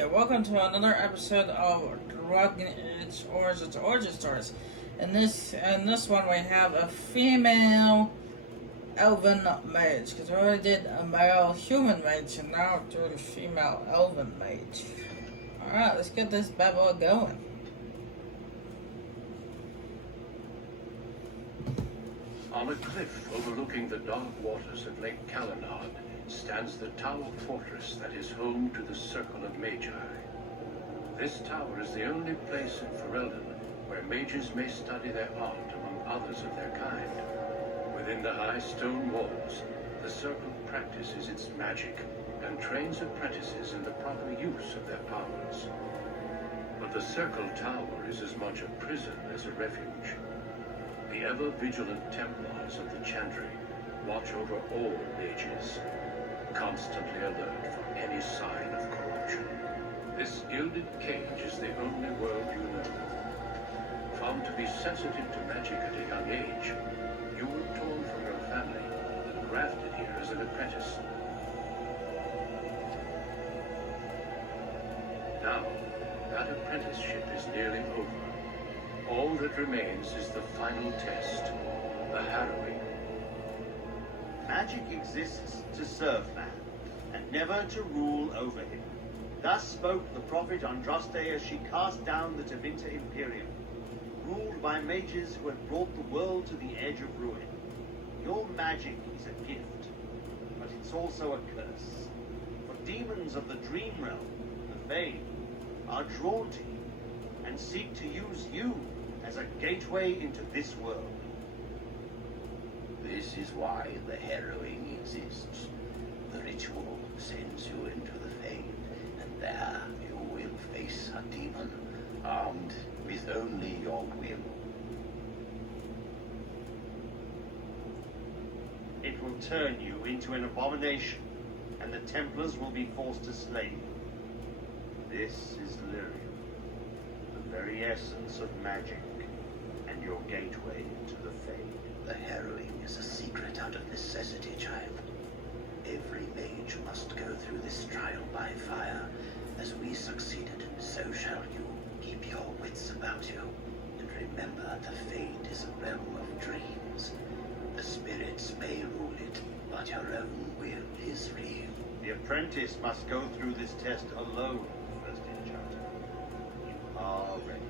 Hey, welcome to another episode of Dragon Age Origin Stories. In this one, we have a female elven mage. Because we already did a male human mage, and now we're doing a female elven mage. Alright, let's get this bad boy going. On a cliff overlooking the dark waters of Lake Calenard stands the tower fortress that is home to the Circle of Magi. This tower is the only place in Ferelden where mages may study their art among others of their kind. Within the high stone walls, the Circle practices its magic and trains apprentices in the proper use of their powers. But the Circle Tower is as much a prison as a refuge. The ever-vigilant Templars of the Chantry watch over all mages, constantly alert for any sign of corruption. This gilded cage is the only world you know. Found to be sensitive to magic at a young age, you were torn from your family and grafted here as an apprentice. Now, that apprenticeship is nearly over. All that remains is the final test, the harrowing. Magic exists to serve man, and never to rule over him. Thus spoke the prophet Andraste as she cast down the Tevinter Imperium, ruled by mages who had brought the world to the edge of ruin. Your magic is a gift, but it's also a curse. For demons of the dream realm, the Fade, are drawn to you, and seek to use you as a gateway into this world. This is why the harrowing exists. The ritual sends you into the Fade, and there you will face a demon, armed with only your will. It will turn you into an abomination, and the Templars will be forced to slay you. This is Lyrium, the very essence of magic, and your gateway to the Fade. The harrowing is a secret out of necessity, child. Every mage must go through this trial by fire. As we succeeded, so shall you. Keep your wits about you. And remember, the Fade is a realm of dreams. The spirits may rule it, but your own will is real. The apprentice must go through this test alone, First Enchanter. You are ready.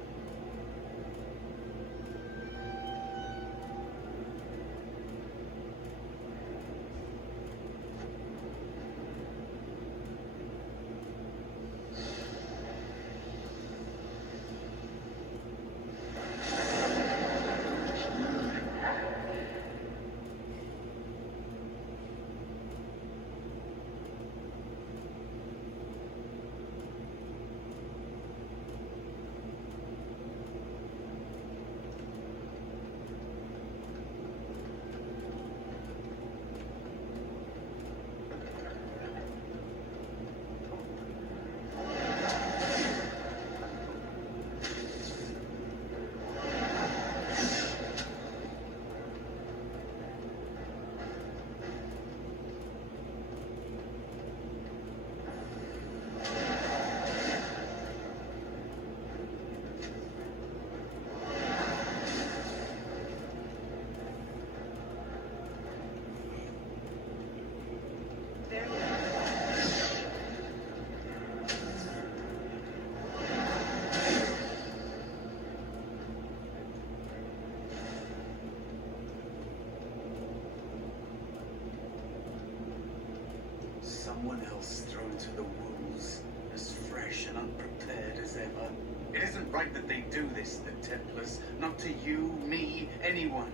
Someone else thrown to the wolves, as fresh and unprepared as ever. It isn't right that they do this, the Templars. Not to you, me, anyone.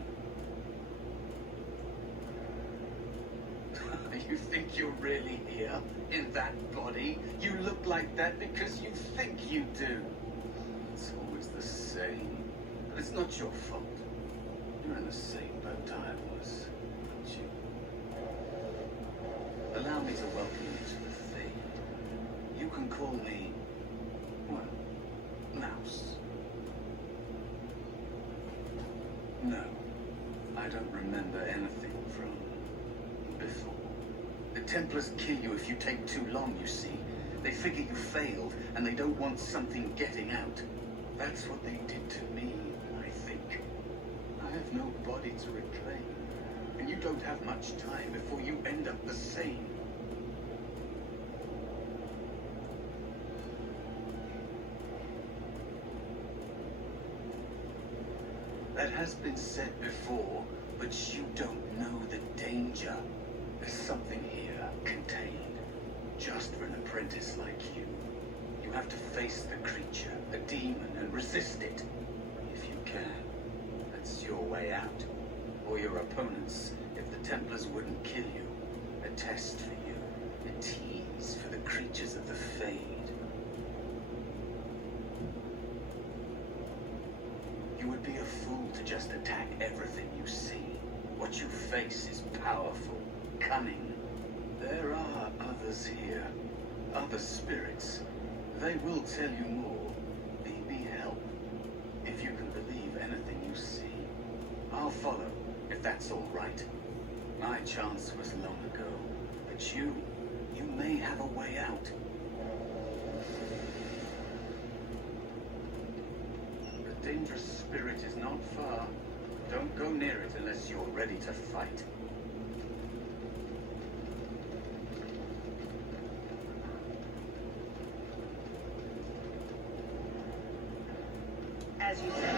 You think you're really here, in that body? You look like that because you think you do. It's always the same. But it's not your fault. You're in the same boat I was, aren't you? Allow me to welcome you to the Fade. You can call me, well, Mouse. No, I don't remember anything from before. The Templars kill you if you take too long, you see. They figure you failed, and they don't want something getting out. That's what they did to me, I think. I have no body to reclaim, and you don't have much time before you end up the same. That has been said before, but you don't know the danger. There's something here, contained, just for an apprentice like you. You have to face the creature, the demon, and resist it. If you can, that's your way out. Or your opponents, if the Templars wouldn't kill you. A test for you, a tease for the creatures of the Fade. You would be a fool to just attack everything you see. What you face is powerful, cunning. There are others here, other spirits. They will tell you more. Need me help? If you can believe anything you see, I'll follow, if that's all right. My chance was long ago, but you may have a way out. The dangerous spirit is not far. Don't go near it unless you're ready to fight. As you say.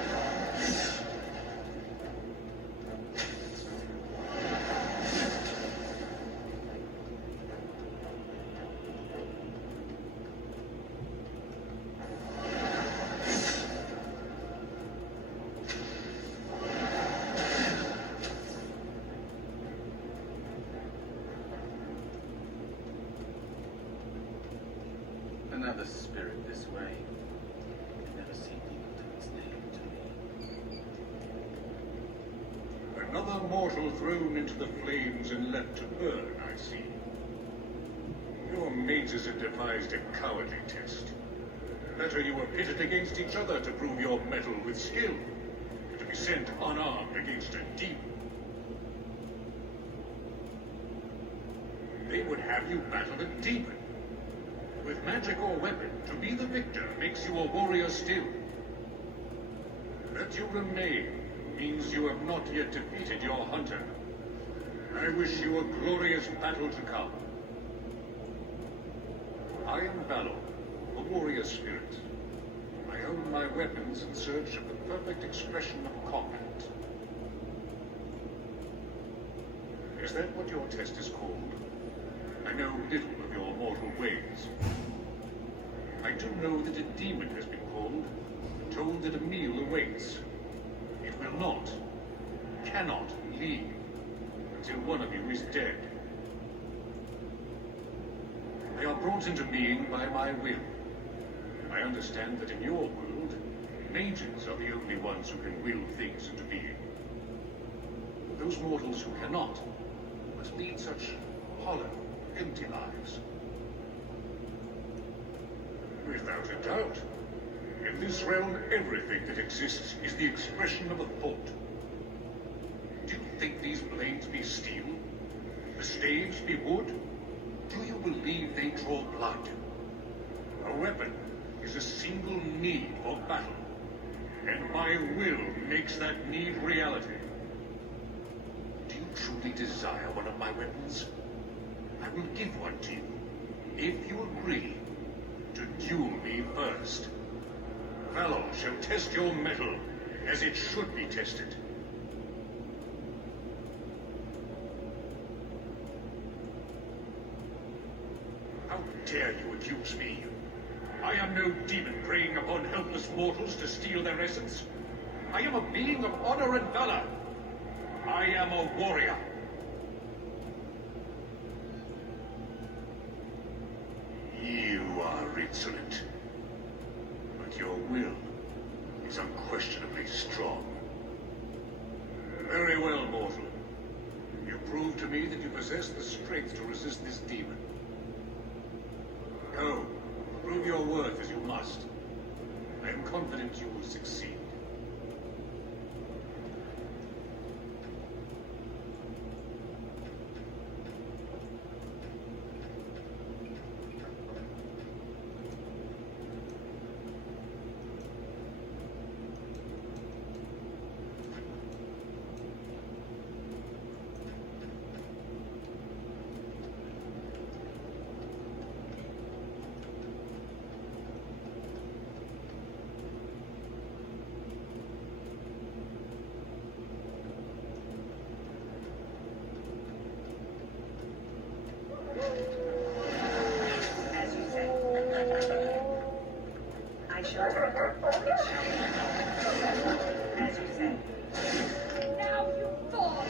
Another spirit this way. I've never seen people do its name to me. Another mortal thrown into the flames and left to burn, I see. Your mages have devised a cowardly test. Better you were pitted against each other to prove your mettle with skill, to be sent unarmed against a demon. They would have you battle a demon. With magic or weapon, to be the victor makes you a warrior still. That you remain means you have not yet defeated your hunter. I wish you a glorious battle to come. I am Valor, a warrior spirit. I own my weapons in search of the perfect expression of combat. Is that what your test is called? I know little of your mortal ways. I do know that a demon has been called, told that a meal awaits. It will not, cannot leave until one of you is dead. They are brought into being by my will. I understand that in your world, mages are the only ones who can will things into being. Those mortals who cannot must lead such hollow, empty lives. Without a doubt. In this realm, everything that exists is the expression of a thought. Do you think these blades be steel? The staves be wood? Do you believe they draw blood? A weapon is a single need for battle, and my will makes that need reality. Do you truly desire one of my weapons? I will give one to you, if you agree to duel me first. Valor shall test your mettle as it should be tested. How dare you accuse me? I am no demon preying upon helpless mortals to steal their essence. I am a being of honor and valor. I am a warrior. You are insolent, but your will is unquestionably strong. Very well, mortal. You prove to me that you possess the strength to resist this demon. Go, prove your worth as you must. I am confident you will succeed. Now you fall!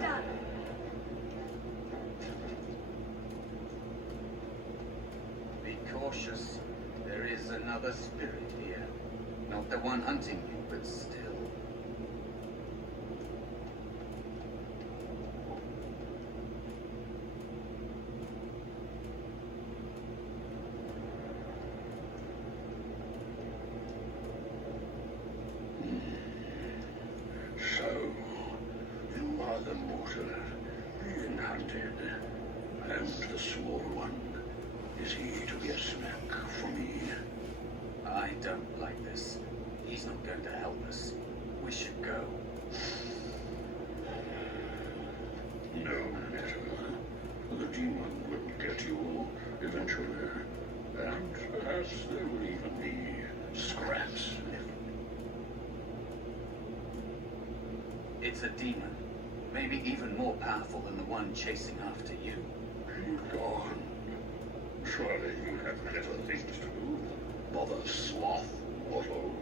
Done. Be cautious. There is another spirit here. Not the one hunting you, but still. So, you are the mortal being hunted, and the small one. Is he to be a snack for me? I don't like this. He's not going to help us. We should go. No matter. The demon will get you eventually, and perhaps there will even be scraps left. It's a demon. Maybe even more powerful than the one chasing after you. Be gone. Surely you have better things to do. Bother sloth, mortal.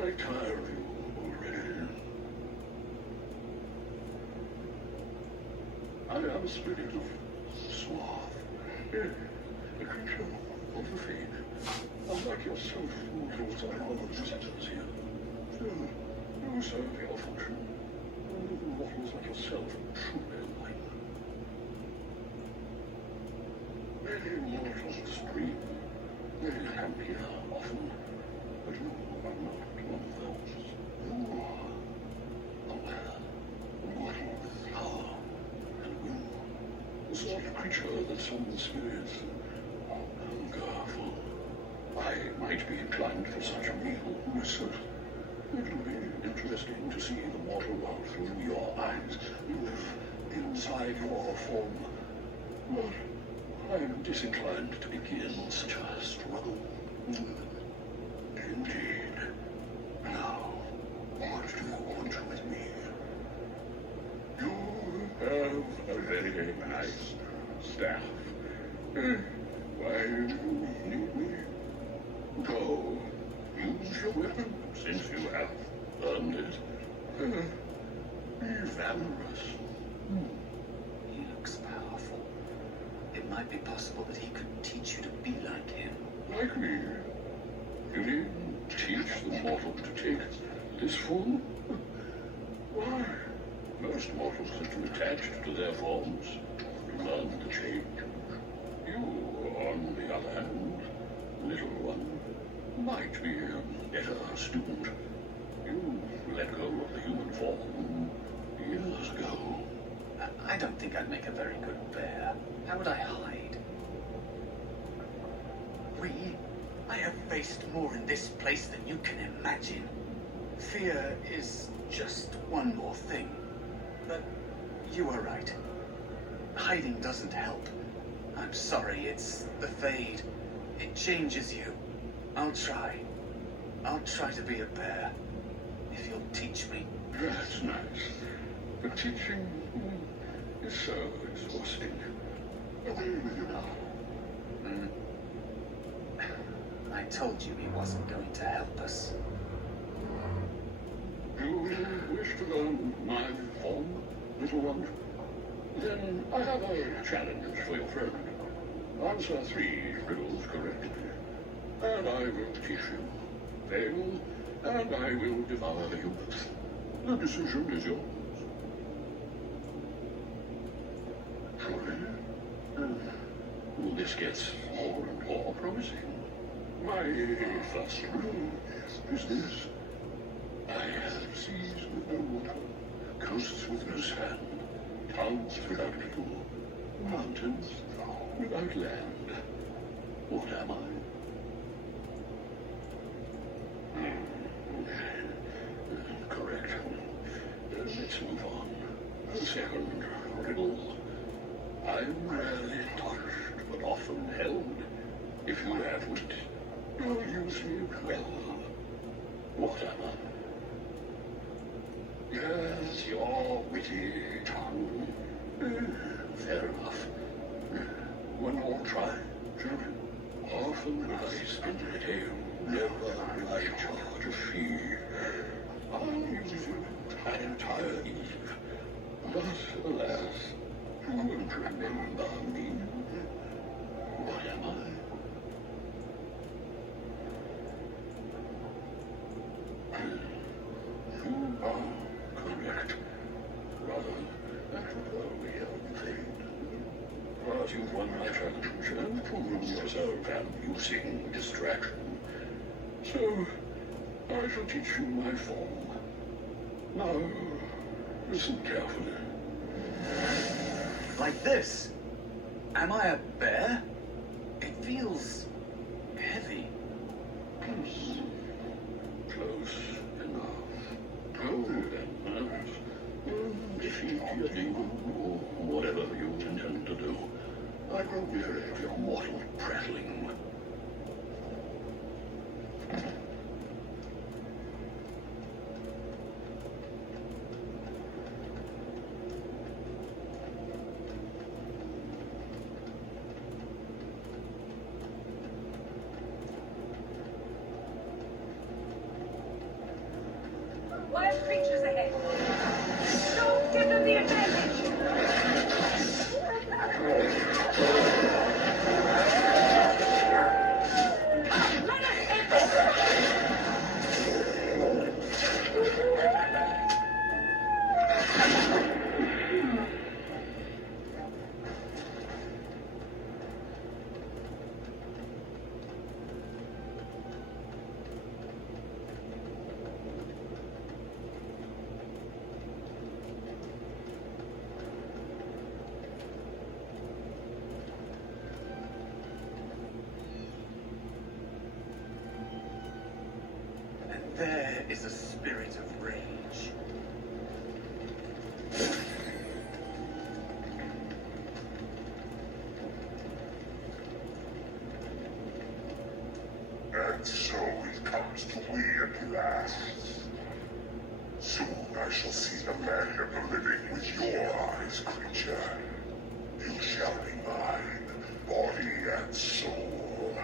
I tire of you already. I am a spirit of sloth, a creature of the fade. Unlike yourself, who draws our own visitors here. Still, you serve your function. Mortals like yourself truly like. Many mortals dream. They come here often, but you are not one of those. You are aware, mortal with power and will. The sort of creature that some spirits hunger for. I might be inclined for such a meal myself. It will be interesting to see the mortal world through your eyes, live inside your form. But I am disinclined to begin such a struggle. Indeed. Now, what do you want with me? You have a very nice staff. Why do you need me? Go. Use your weapon, since you have earned it. Be valorous. He looks powerful. It might be possible that he could teach you to be like him. Like me. You mean teach the mortal to take this form? Why? Most mortals have to attach to their forms to learn the change. You, on the other hand, little one, might be a better student. You let go of the human form years ago. I don't think I'd make a very good bear. How would I hide? I have faced more in this place than you can imagine. Fear is just one more thing. But you are right. Hiding doesn't help. I'm sorry, it's the Fade. It changes you. I'll try. I'll try to be a bear. If you'll teach me. That's nice. But teaching is so exhausting. Away with you now. I told you he wasn't going to help us. You wish to learn my form, little one? Then I have a challenge for your friend. Answer 3 riddles correctly, and I will teach you. Fail, and I will devour you. The decision is yours. Surely, this gets more and more promising. My first rule is this. I have seas with no water, coasts with no sand, towns without people, mountains without land. What am I? Correct. Let's move on. Second riddle. I'm rarely touched, but often held. If you have wit, you'll use it well. What am I? Yes, your witty tongue. Fair enough. One more try, shall we? Often I spend the day, never I charge a fee. I'll use it an entire eve. But alas, you won't remember me. What am I? You are correct. Rather, apropos young thing. But you've won my challenge and proven yourself an amusing distraction. So, I shall teach you my form. Now, listen carefully. Like this? Am I a bear? It feels heavy. Close. Close enough. Go then, defeat your demon, or whatever you intend to do. I grow weary of your mortal prattling. Wild creatures ahead. Don't give them the advantage. Let us end this. And there is a spirit of rage. And so it comes to me at last. Soon I shall see the land of the living with your eyes, creature. You shall be mine, body and soul.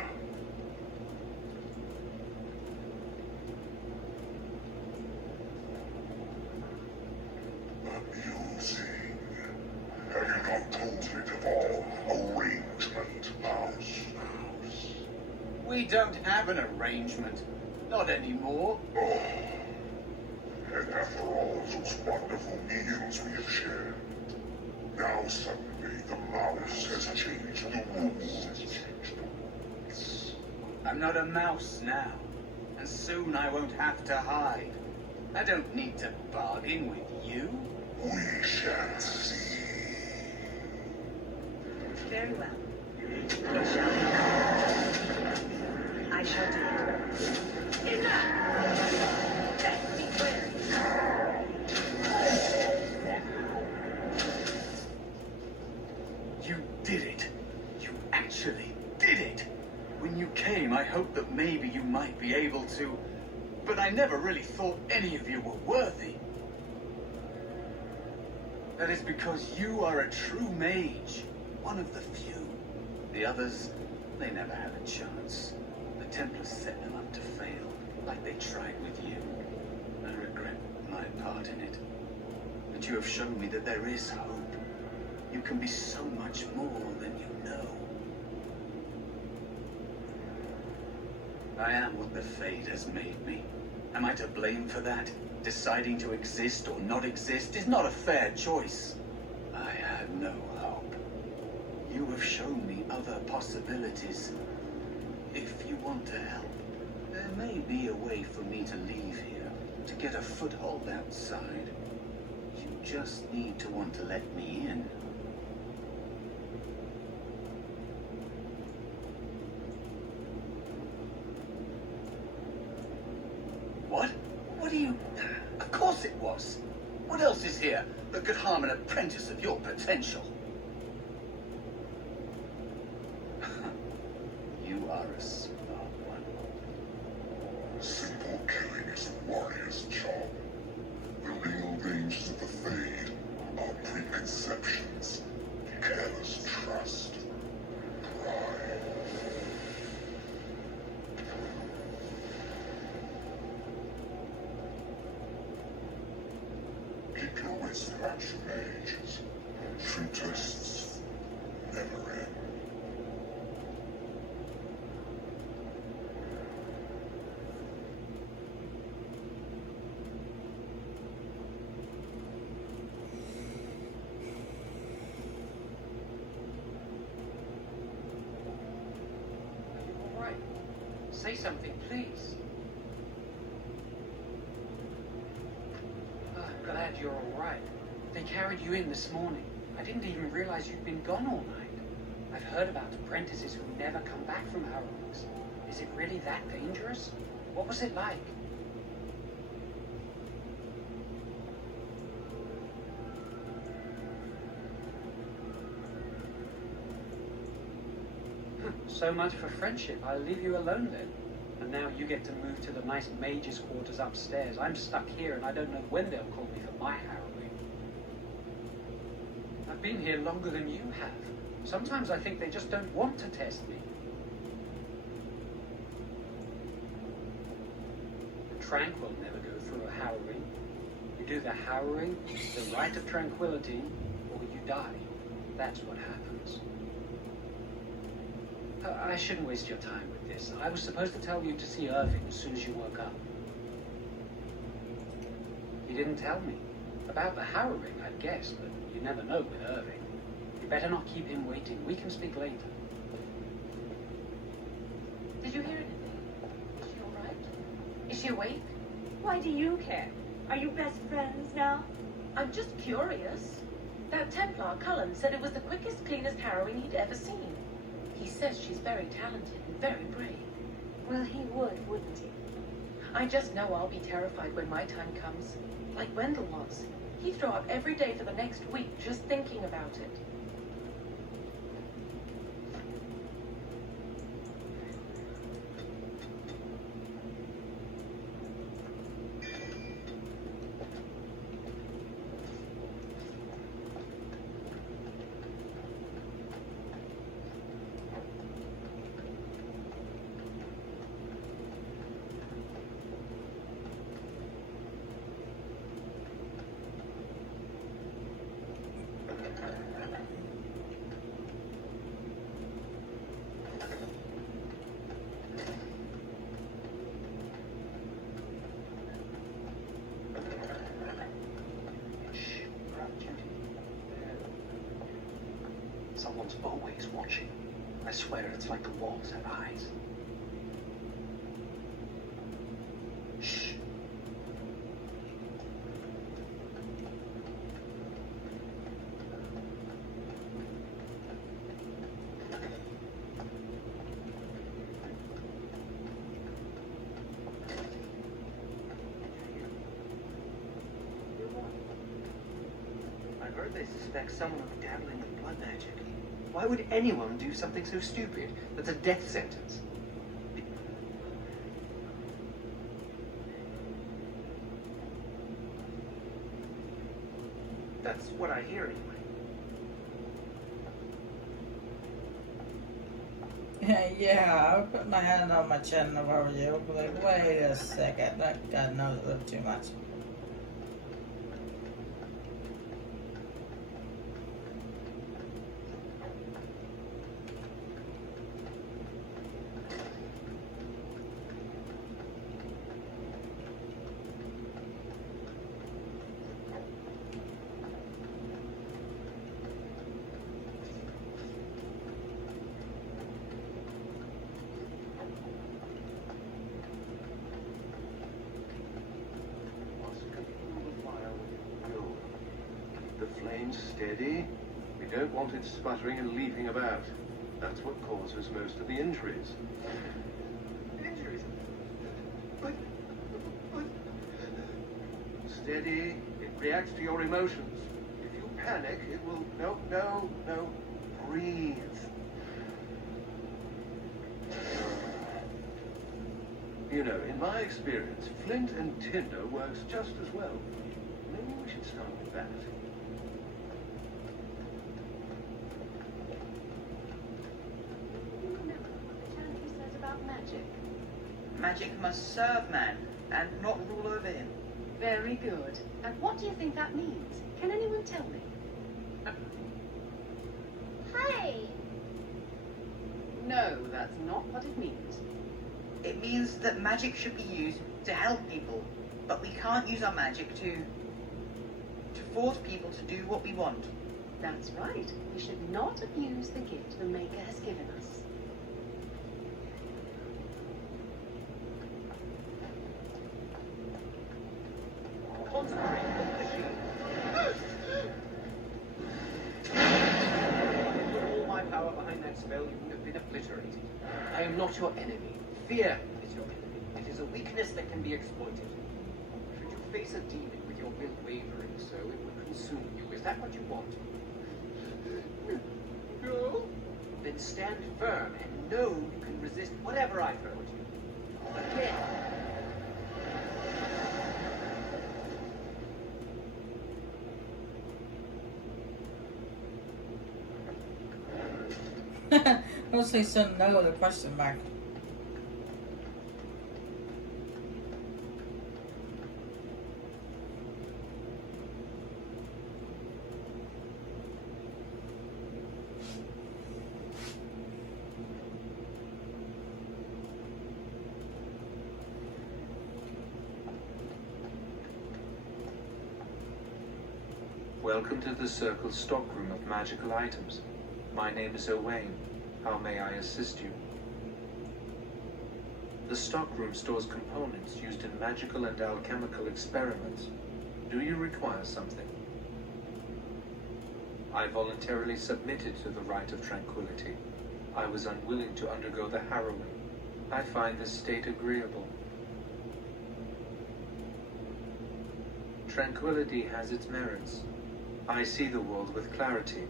Amusing. Have you not told it of all arrangement, mouse? We don't have an arrangement. Not anymore. Oh. And after all those wonderful meals we have shared, now suddenly the mouse has changed the rules. I'm not a mouse now. And soon I won't have to hide. I don't need to bargain with you. We shall see. Very well. It shall be done. I shall do it. Enough! Let's be clear. You did it. You actually did it. When you came, I hoped that maybe you might be able to, but I never really thought any of you were worthy. That is because you are a true mage, one of the few. The others, they never have a chance. The Templars set them up to fail, like they tried with you. I regret my part in it. But you have shown me that there is hope. You can be so much more than you know. I am what the fate has made me. Am I to blame for that? Deciding to exist or not exist is not a fair choice. I had no hope. You have shown me other possibilities. If you want to help, there may be a way for me to leave here, to get a foothold outside. You just need to want to let me in. What? What do you... Of course it was. What else is here that could harm an apprentice of your potential? dangerous, Dark One. Simple killing is a warrior's job. The real dangers of the Fade are preconceptions, careless trust, pride. Keep your wits about you, mages. True tests never end. Are you all right? Say something, please. Oh, I'm glad you're all right. They carried you in this morning. I didn't even realize you'd been gone all night. I've heard about apprentices who never come back from harrowings. Is it really that dangerous? What was it like? So much for friendship. I'll leave you alone then. And now you get to move to the nice mage's quarters upstairs. I'm stuck here and I don't know when they'll call me for my harrowing. I've been here longer than you have. Sometimes I think they just don't want to test me. Trank will never go through a harrowing. You do the harrowing, the rite of tranquility, or you die. That's what happens. I shouldn't waste your time with this. I was supposed to tell you to see Irving as soon as you woke up. He didn't tell me. About the harrowing, I'd guess, but you never know with Irving. You better not keep him waiting. We can speak later. Did you hear anything? Is she all right? Is she awake? Why do you care? Are you best friends now? I'm just curious. That Templar, Cullen, said it was the quickest, cleanest harrowing he'd ever seen. He says she's very talented and very brave. Well, he would, wouldn't he? I just know I'll be terrified when my time comes. Like Wendell was. He'd throw up every day for the next week just thinking about it. Someone's always watching. I swear it's like the walls have eyes. Shh. I've heard they suspect someone of dabbling in blood magic. Why would anyone do something so stupid? That's a death sentence. That's what I hear anyway. Yeah, I put my hand on my chin if I were you. Like, wait a second. That God knows a little too much. The flames steady. We don't want it sputtering and leaping about. That's what causes most of the injuries. Injuries? But... Steady. It reacts to your emotions. If you panic, it will... No. Breathe. You know, in my experience, flint and tinder works just as well. Maybe we should start with that. You remember what the Chantry says about magic? Magic must serve man and not rule over him. Very good. And what do you think that means? Can anyone tell me? Hey! No, that's not what it means. It means that magic should be used to help people, but we can't use our magic to force people to do what we want. That's right. We should not abuse the gift the Maker has given us. With all my power behind that spell, you would have been obliterated. I am not your enemy. Fear is your enemy. It is a weakness that can be exploited. Should you face a demon with your will wavering so, it would consume you. Is that what you want? No? Then stand firm and know you can resist whatever I throw at you. Again. Mostly said no with a question mark. Welcome to the Circle stockroom of magical items. My name is Owain. How may I assist you? The stockroom stores components used in magical and alchemical experiments. Do you require something? I voluntarily submitted to the right of tranquility. I was unwilling to undergo the harrowing. I find this state agreeable. Tranquility has its merits. I see the world with clarity.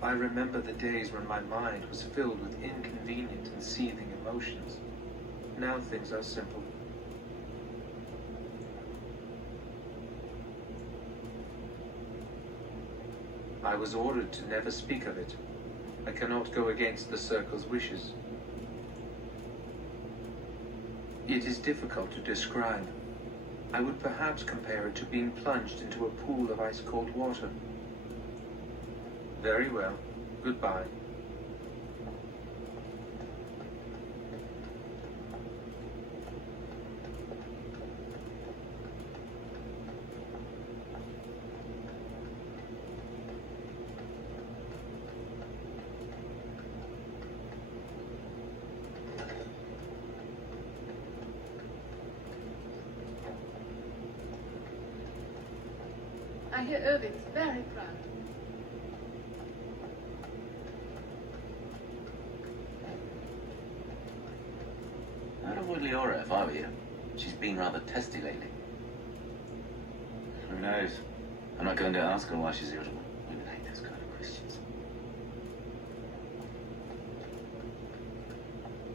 I remember the days when my mind was filled with inconvenient and seething emotions. Now things are simple. I was ordered to never speak of it. I cannot go against the Circle's wishes. It is difficult to describe. I would perhaps compare it to being plunged into a pool of ice-cold water. Very well. Goodbye. I hear Irving's very proud. I'd avoid Leora if I were you. She's been rather testy lately. Who knows? I'm not going to ask her why she's irritable. Women hate those kind of questions.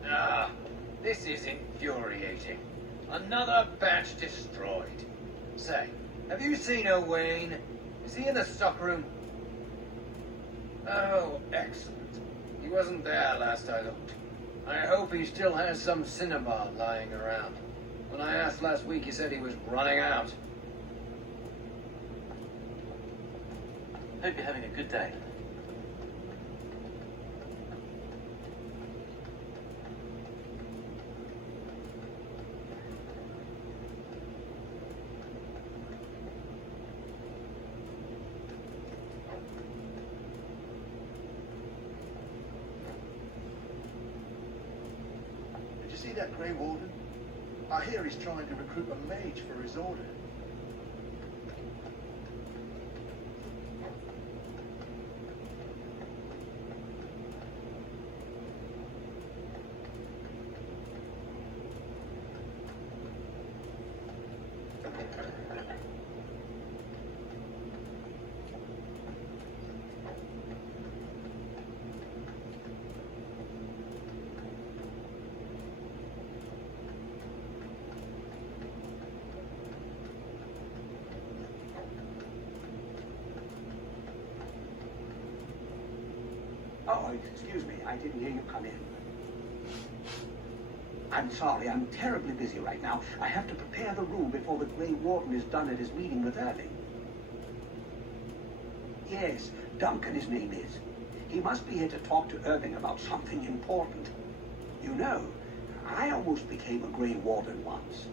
Ah, this is infuriating. Another batch destroyed. Say, have you seen Owain? Is he in the stockroom? Oh, excellent. He wasn't there last I looked. I hope he still has some Cinnabon lying around. When I asked last week, he said he was running out. Hope you're having a good day. Did you see that Grey Warden? I hear he's trying to recruit a mage for his order. Oh, excuse me. I didn't hear you come in. I'm sorry. I'm terribly busy right now. I have to prepare the room before the Grey Warden is done at his meeting with Irving. Yes, Duncan his name is. He must be here to talk to Irving about something important. You know, I almost became a Grey Warden once.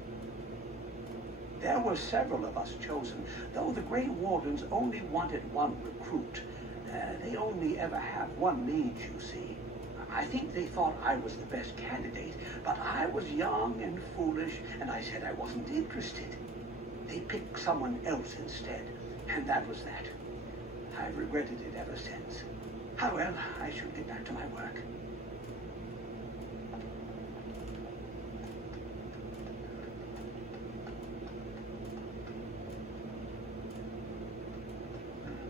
There were several of us chosen, though the Grey Wardens only wanted one recruit. They only ever have one mage, you see. I think they thought I was the best candidate, but I was young and foolish, and I said I wasn't interested. They picked someone else instead, and that was that. I've regretted it ever since. Well, I should get back to my work.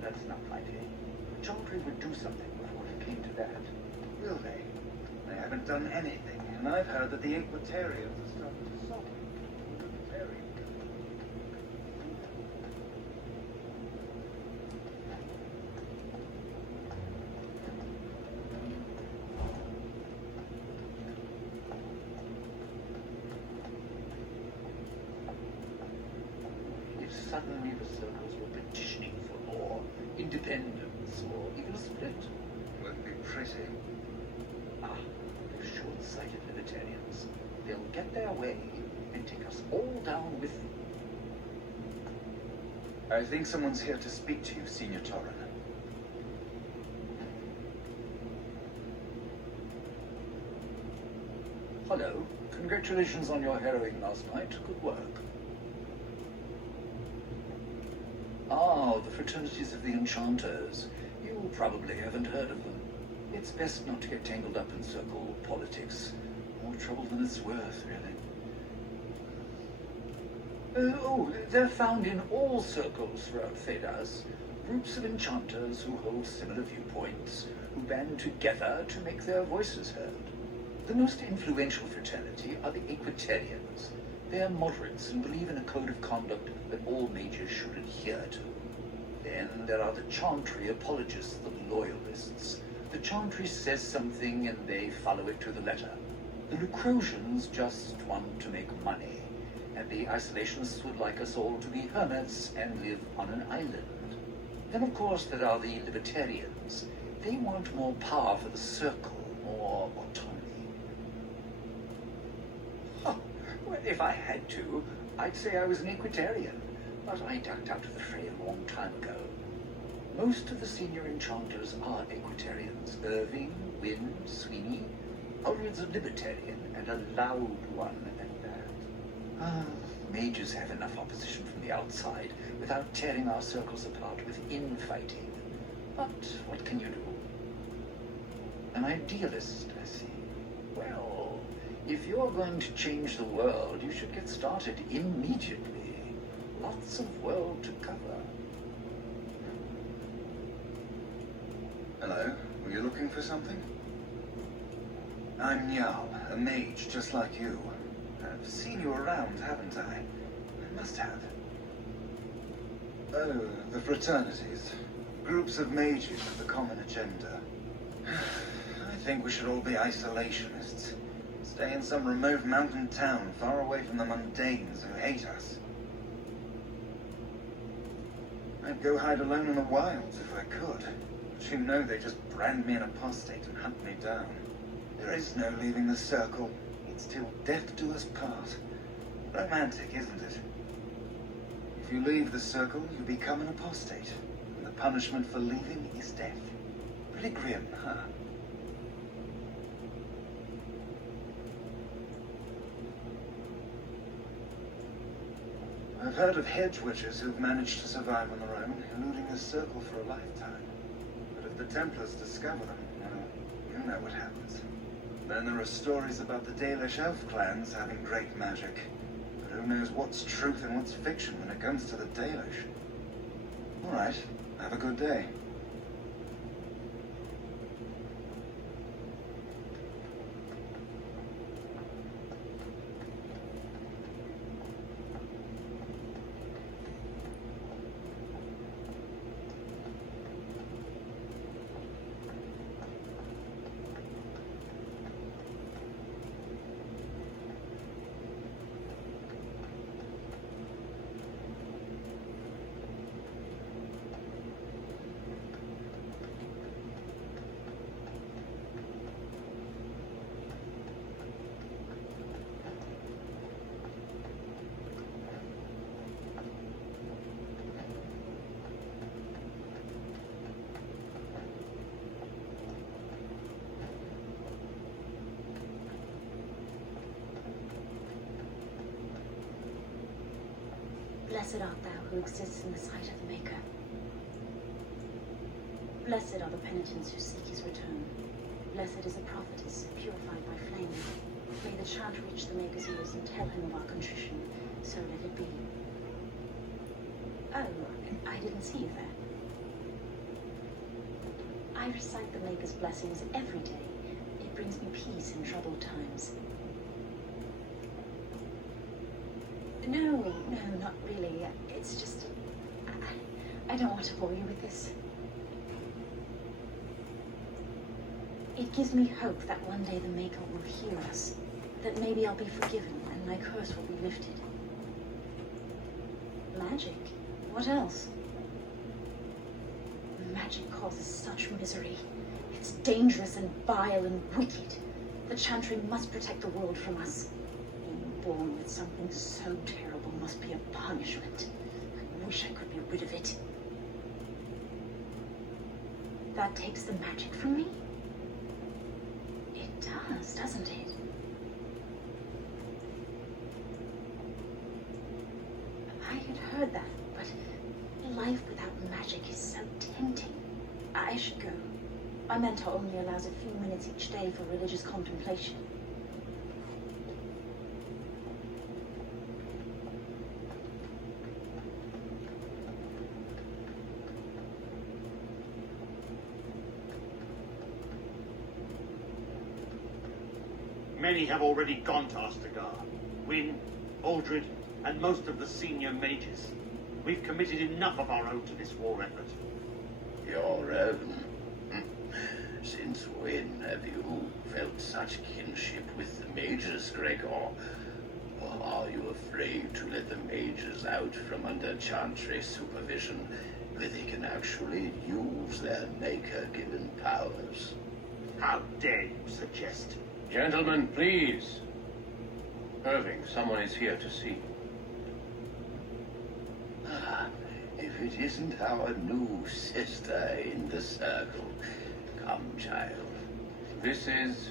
That's not likely. Children would do something before it came to that. Will they? They haven't done anything, and I've heard that the Equitarians are starting to soften. If suddenly the circles were petitioning for more independence or even a split. Would be pretty. Those short-sighted libertarians. They'll get their way and take us all down with them. I think someone's here to speak to you, Senior Torren. Hello. Congratulations on your harrowing last night. Good work. Ah, the fraternities of the Enchanters. You probably haven't heard of them. It's best not to get tangled up in circle politics. More trouble than it's worth, really. They're found in all circles throughout Thedas. Groups of enchanters who hold similar viewpoints, who band together to make their voices heard. The most influential fraternity are the Equitarians. They are moderates and believe in a code of conduct that all mages should adhere to. Then there are the Chantry apologists, the loyalists. The Chantry says something and they follow it to the letter. The Lucrosians just want to make money, and the Isolationists would like us all to be hermits and live on an island. Then, of course, there are the Libertarians. They want more power for the Circle, more autonomy. Well, if I had to, I'd say I was an Equitarian, but I ducked out of the fray a long time ago. Most of the senior enchanters are Equitarians. Irving, Wynne, Sweeney. Ulrid's a Libertarian, and a loud one at that. Mages have enough opposition from the outside without tearing our circles apart with infighting. But what can you do? An idealist, I see. Well, if you're going to change the world, you should get started immediately. Lots of world to cover. Hello, were you looking for something? I'm Niall, a mage just like you. I've seen you around, haven't I? I must have. Oh, the fraternities. Groups of mages with a common agenda. I think we should all be isolationists. Stay in some remote mountain town far away from the mundanes who hate us. I'd go hide alone in the wilds if I could. But you know they just brand me an apostate and hunt me down. There is no leaving the circle. It's till death do us part. Romantic, isn't it? If you leave the circle, you become an apostate. And the punishment for leaving is death. Pretty grim, huh? I've heard of hedge witches who've managed to survive on their own, eluding the circle for a lifetime. But if the Templars discover them, well, you know what happens. Then there are stories about the Dalish elf clans having great magic. But who knows what's truth and what's fiction when it comes to the Dalish? All right, have a good day. Blessed art thou who exists in the sight of the Maker. Blessed are the penitents who seek his return. Blessed is the prophetess purified by flame. May the chant reach the Maker's ears and tell him of our contrition. So let it be. Oh, I didn't see you there. I recite the Maker's blessings every day. It brings me peace in troubled times. No, not really. It's just... I don't want to bore you with this. It gives me hope that one day the Maker will hear us. That maybe I'll be forgiven and my curse will be lifted. Magic? What else? Magic causes such misery. It's dangerous and vile and wicked. The Chantry must protect the world from us. Being born with something so terrible must be a punishment. I wish I could be rid of it. That takes the magic from me? It does, doesn't it? I had heard that, but life without magic is so tempting. I should go. My mentor only allows a few minutes each day for religious contemplation. Many have already gone to Ostagar. Wynne, Aldred, and most of the senior mages. We've committed enough of our own to this war effort. Your own? Since when have you felt such kinship with the mages, Gregor? Or are you afraid to let the mages out from under Chantry supervision, where they can actually use their Maker-given powers? How dare you suggest? Gentlemen, please. Irving, someone is here to see. Ah, if it isn't our new sister in the circle. Come, child. This is...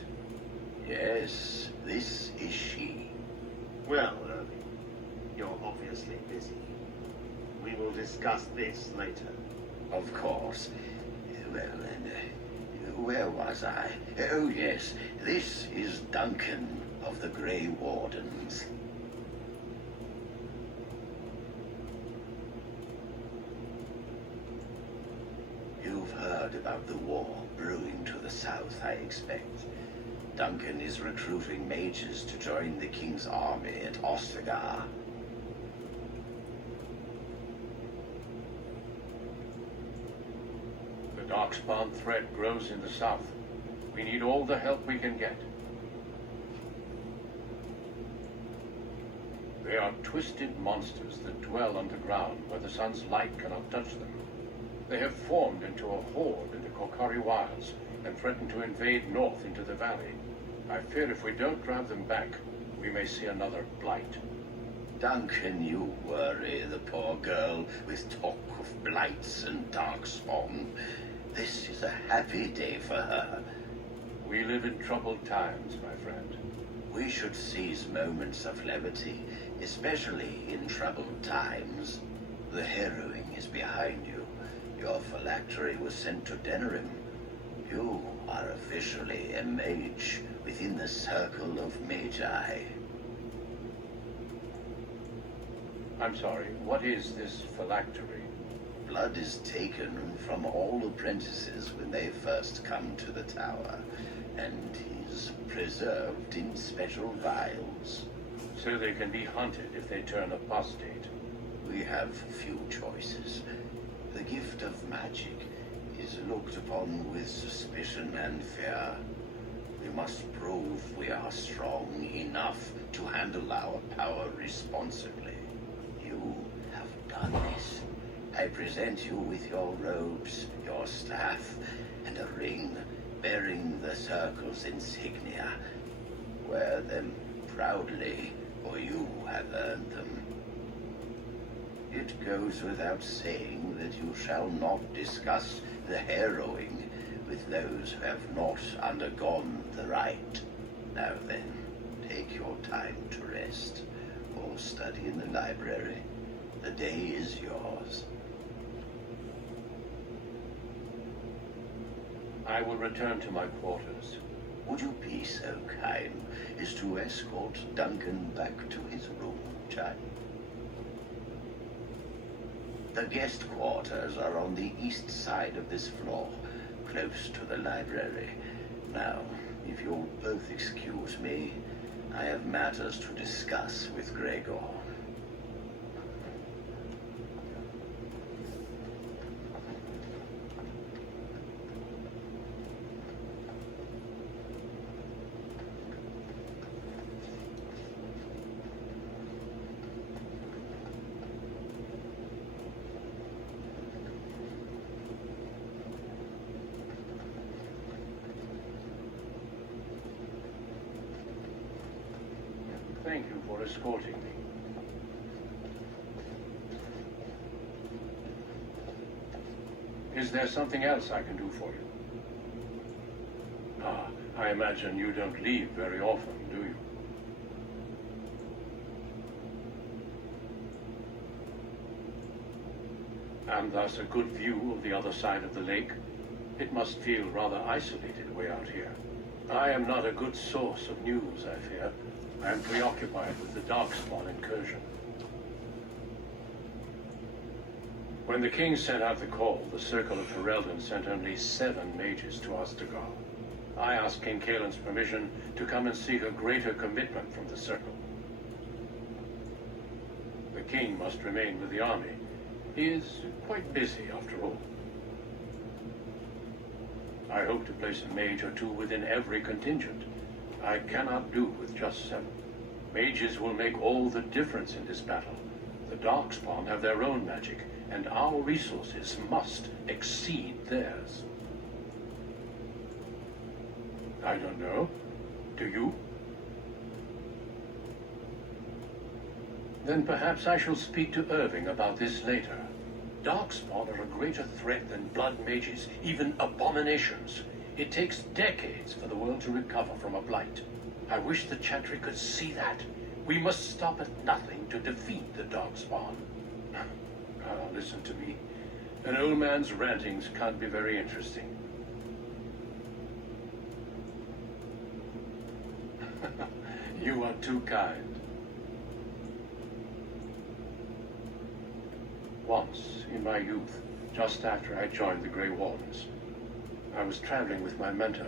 Yes, this is she. Well, Irving, you're obviously busy. We will discuss this later. Of course. Well, then, where was I? Oh, yes, this is Duncan of the Grey Wardens. You've heard about the war brewing to the south, I expect. Duncan is recruiting mages to join the King's army at Ostagar. The darkspawn threat grows in the south. We need all the help we can get. They are twisted monsters that dwell underground where the sun's light cannot touch them. They have formed into a horde in the Kokari Wilds and threaten to invade north into the valley. I fear if we don't drive them back, we may see another blight. Duncan, you worry the poor girl with talk of blights and darkspawn. This is a happy day for her. We live in troubled times, my friend. We should seize moments of levity, especially in troubled times. The harrowing is behind you. Your phylactery was sent to Denerim. You are officially a mage within the circle of Magi. I'm sorry, what is this phylactery? Blood is taken from all apprentices when they first come to the tower, and is preserved in special vials. So they can be hunted if they turn apostate. We have few choices. The gift of magic is looked upon with suspicion and fear. We must prove we are strong enough to handle our power responsibly. You have done this. I present you with your robes, your staff, and a ring bearing the Circle's insignia. Wear them proudly, for you have earned them. It goes without saying that you shall not discuss the harrowing with those who have not undergone the rite. Now then, take your time to rest, or study in the library. The day is yours. I will return to my quarters. Would you be so kind as to escort Duncan back to his room, child? The guest quarters are on the east side of this floor, close to the library. Now, if you'll both excuse me, I have matters to discuss with Gregor. Thank you for escorting me. Is there something else I can do for you? Ah, I imagine you don't leave very often, do you? And thus a good view of the other side of the lake. It must feel rather isolated way out here. I am not a good source of news, I fear. I am preoccupied with the Darkspawn incursion. When the king sent out the call, the Circle of Ferelden sent only 7 mages to Ostagar. I asked King Kaelin's permission to come and seek a greater commitment from the Circle. The king must remain with the army. He is quite busy, after all. I hope to place a mage or two within every contingent. I cannot do with just 7. Mages will make all the difference in this battle. The Darkspawn have their own magic, and our resources must exceed theirs. I don't know. Do you? Then perhaps I shall speak to Irving about this later. Darkspawn are a greater threat than blood mages, even abominations. It takes decades for the world to recover from a blight. I wish the Chantry could see that. We must stop at nothing to defeat the Darkspawn. Listen to me. An old man's rantings can't be very interesting. You are too kind. Once, in my youth, just after I joined the Grey Wardens, I was traveling with my mentor.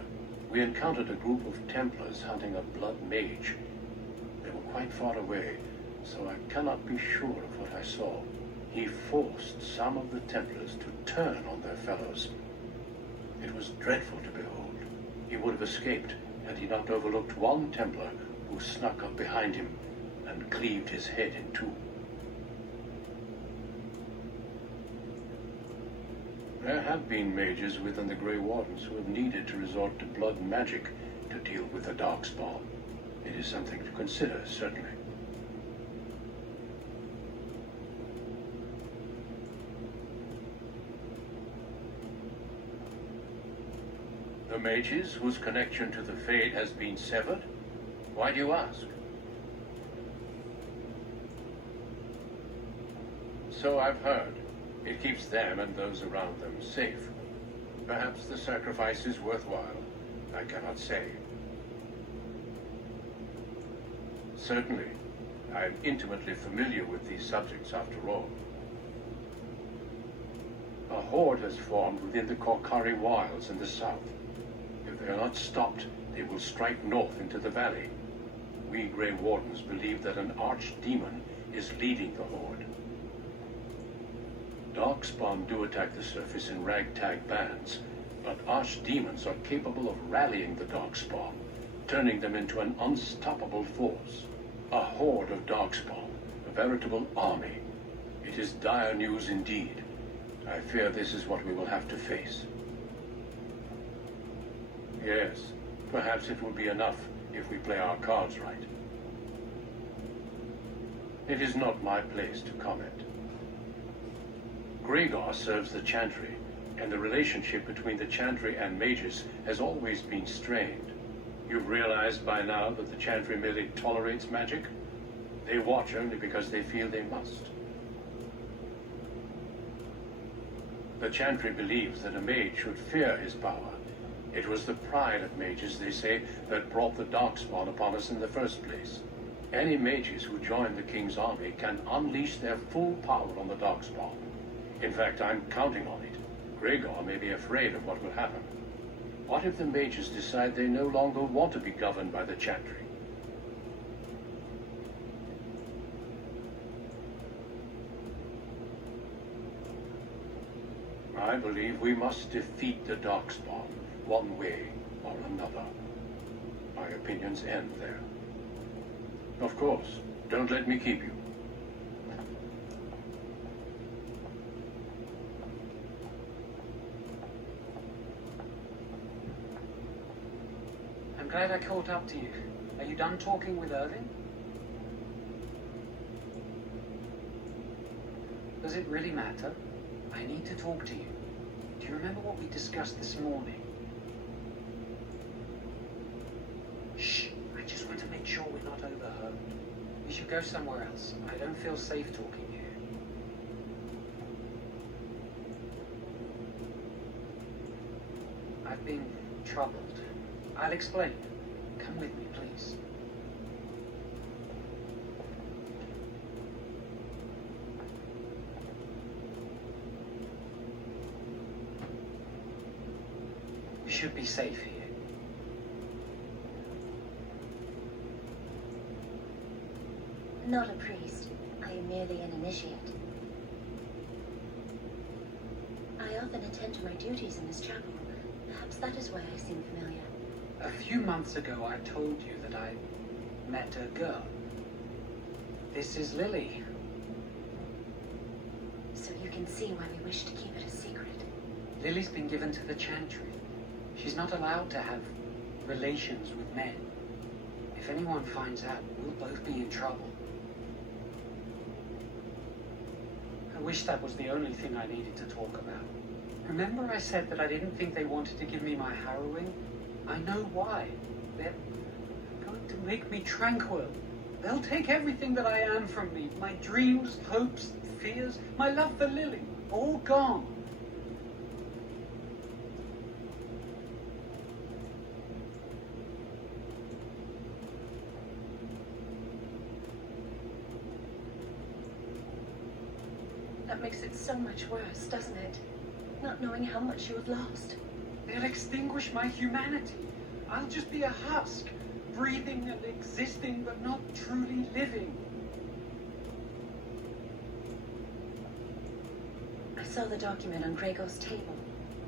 We encountered a group of Templars hunting a blood mage. They were quite far away, so I cannot be sure of what I saw. He forced some of the Templars to turn on their fellows. It was dreadful to behold. He would have escaped had he not overlooked one Templar who snuck up behind him and cleaved his head in two. There have been mages within the Grey Wardens who have needed to resort to blood magic to deal with the Darkspawn. It is something to consider, certainly. The mages whose connection to the Fade has been severed? Why do you ask? So I've heard. It keeps them and those around them safe. Perhaps the sacrifice is worthwhile. I cannot say. Certainly. I am intimately familiar with these subjects after all. A horde has formed within the Korkari wilds in the south. If they are not stopped, they will strike north into the valley. We Grey Wardens believe that an archdemon is leading the horde. Darkspawn do attack the surface in ragtag bands, but archdemons are capable of rallying the Darkspawn, turning them into an unstoppable force. A horde of Darkspawn, a veritable army. It is dire news indeed. I fear this is what we will have to face. Yes, perhaps it will be enough if we play our cards right. It is not my place to comment. Gregor serves the Chantry, and the relationship between the Chantry and mages has always been strained. You've realized by now that the Chantry merely tolerates magic? They watch only because they feel they must. The Chantry believes that a mage should fear his power. It was the pride of mages, they say, that brought the Darkspawn upon us in the first place. Any mages who join the King's army can unleash their full power on the Darkspawn. In fact, I'm counting on it. Gregor may be afraid of what will happen. What if the mages decide they no longer want to be governed by the Chantry? I believe we must defeat the Darkspawn, one way or another. My opinions end there. Of course, don't let me keep you. I'm glad I caught up to you. Are you done talking with Irving? Does it really matter? I need to talk to you. Do you remember what we discussed this morning? Shh! I just want to make sure we're not overheard. We should go somewhere else. I don't feel safe talking here. I've been troubled. I'll explain. Come with me, please. We should be safe here. Not a priest. I am merely an initiate. I often attend to my duties in this chapel. Perhaps that is why I seem familiar. A few months ago, I told you that I met a girl. This is Lily. So you can see why we wish to keep it a secret. Lily's been given to the Chantry. She's not allowed to have relations with men. If anyone finds out, we'll both be in trouble. I wish that was the only thing I needed to talk about. Remember I said that I didn't think they wanted to give me my harrowing? I know why. They're going to make me tranquil. They'll take everything that I am from me. My dreams, hopes, fears, my love for Lily. All gone. That makes it so much worse, doesn't it? Not knowing how much you have lost. They'll extinguish my humanity. I'll just be a husk, breathing and existing, but not truly living. I saw the document on Gregor's table.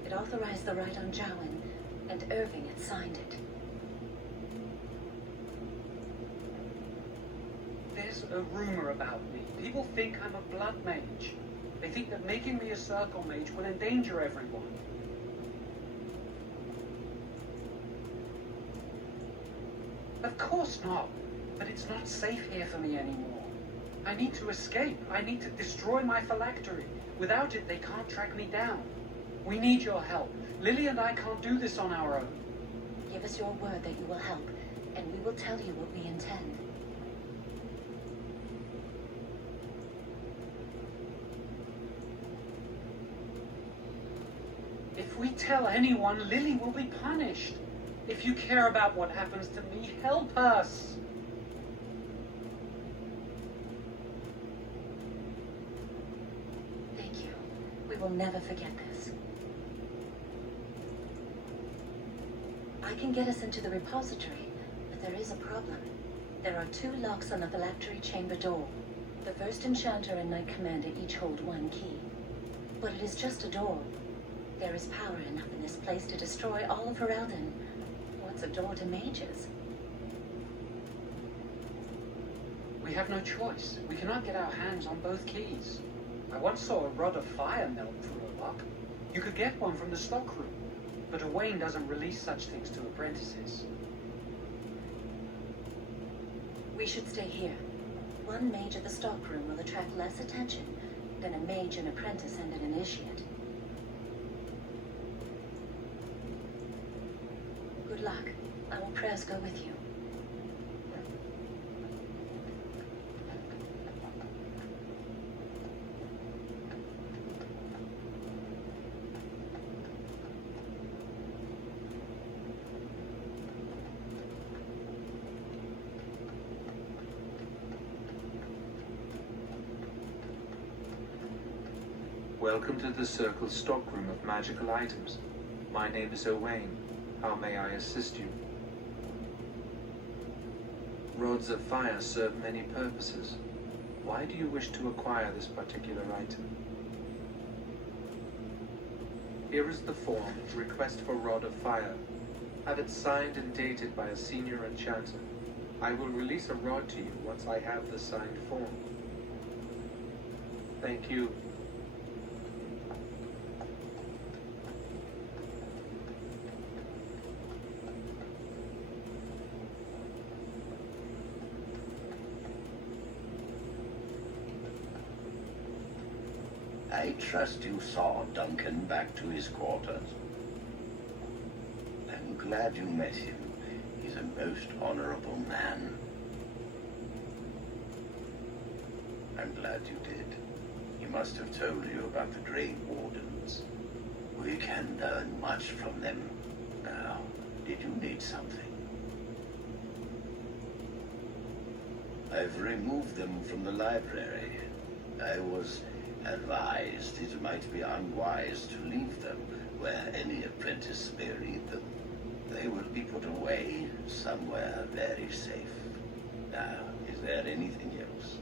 It authorized the right on Jowan, and Irving had signed it. There's a rumor about me. People think I'm a blood mage. They think that making me a circle mage will endanger everyone. Of course not. But it's not safe here for me anymore. I need to escape. I need to destroy my phylactery. Without it, they can't track me down. We need your help. Lily and I can't do this on our own. Give us your word that you will help, and we will tell you what we intend. If we tell anyone, Lily will be punished. If you care about what happens to me, help us. Thank you. We will never forget this. I can get us into the repository, but there is a problem. There are 2 locks on the phylactery chamber door. The first enchanter and knight commander each hold 1 key. But it is just a door. There is power enough in this place to destroy all of Ferelden. What's a door to mages? We have no choice. We cannot get our hands on both keys. I once saw a rod of fire melt through a lock. You could get one from the stockroom, but Owain doesn't release such things to apprentices. We should stay here. 1 mage at the stockroom will attract less attention than a mage, an apprentice, and an initiate. Good luck. Our prayers go with you. Welcome to the Circle's stockroom of magical items. My name is Owain. How may I assist you? Rods of fire serve many purposes. Why do you wish to acquire this particular item? Here is the form, request for Rod of Fire. Have it signed and dated by a senior enchanter. I will release a rod to you once I have the signed form. Thank you. I trust you saw Duncan back to his quarters. I'm glad you met him. He's a most honorable man. I'm glad you did. He must have told you about the Grey Wardens. We can learn much from them. Now, did you need something? I've removed them from the library. I was advised it might be unwise to leave them where any apprentice may read them. They will be put away somewhere very safe. Now, is there anything else?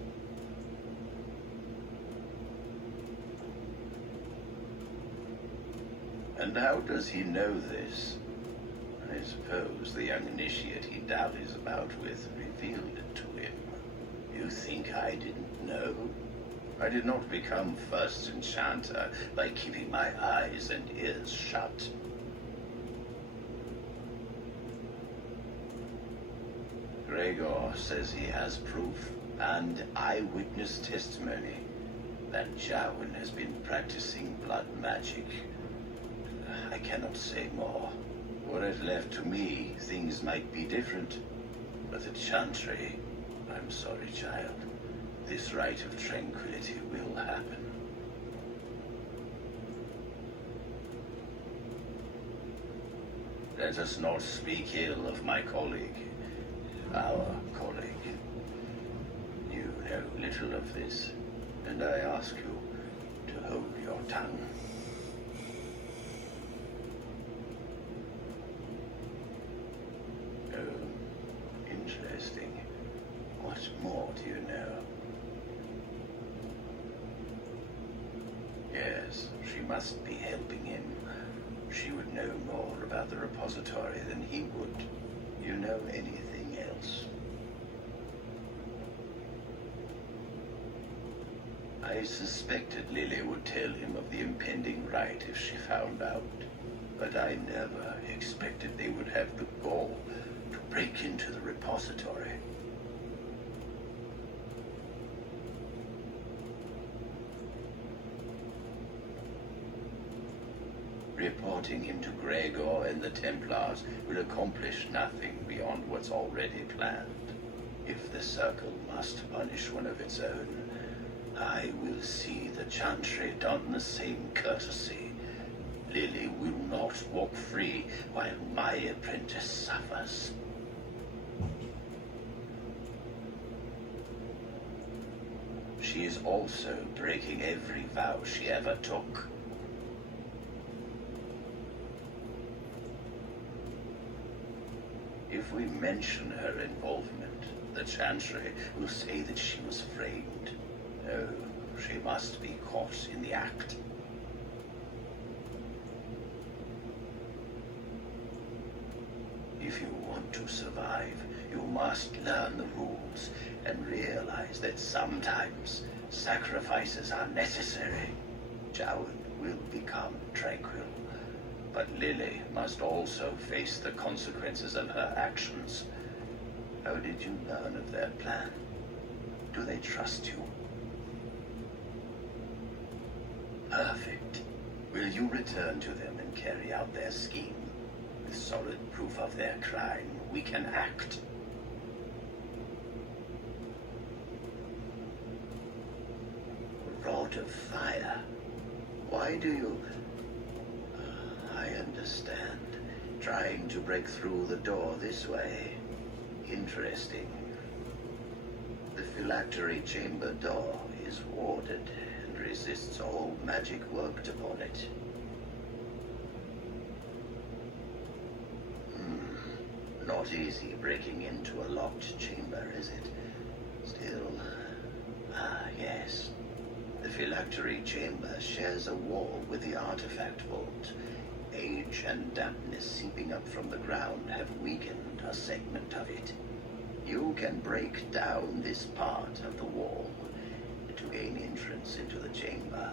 And how does he know this? I suppose the young initiate he dallies about with revealed it to him. You think I didn't know? I did not become first enchanter by keeping my eyes and ears shut. Gregor says he has proof and eyewitness testimony that Jowen has been practicing blood magic. I cannot say more. Were it left to me, things might be different. But the Chantry, I'm sorry, child. This rite of tranquility will happen. Let us not speak ill of my colleague. Our colleague. You know little of this, and I ask you to hold your tongue. Oh, interesting. What more do you know? Yes, she must be helping him. She would know more about the repository than he would. You know anything else? I suspected Lily would tell him of the impending rite if she found out. But I never expected they would have the gall to break into the repository. Reporting him to Gregor and the Templars will accomplish nothing beyond what's already planned. If the Circle must punish one of its own, I will see the Chantry done the same courtesy. Lily will not walk free while my apprentice suffers. She is also breaking every vow she ever took. If we mention her involvement, the Chantry will say that she was framed. No, she must be caught in the act. If you want to survive, you must learn the rules and realize that sometimes sacrifices are necessary. Jowen will become tranquil. But Lily must also face the consequences of her actions. How did you learn of their plan? Do they trust you? Perfect. Will you return to them and carry out their scheme? With solid proof of their crime, we can act. Rod of Fire. Why do you... I understand. Trying to break through the door this way. Interesting. The phylactery chamber door is warded and resists all magic worked upon it. Not easy breaking into a locked chamber, is it? Still, yes. The phylactery chamber shares a wall with the artifact vault. Age and dampness seeping up from the ground have weakened a segment of it. You can break down this part of the wall to gain entrance into the chamber.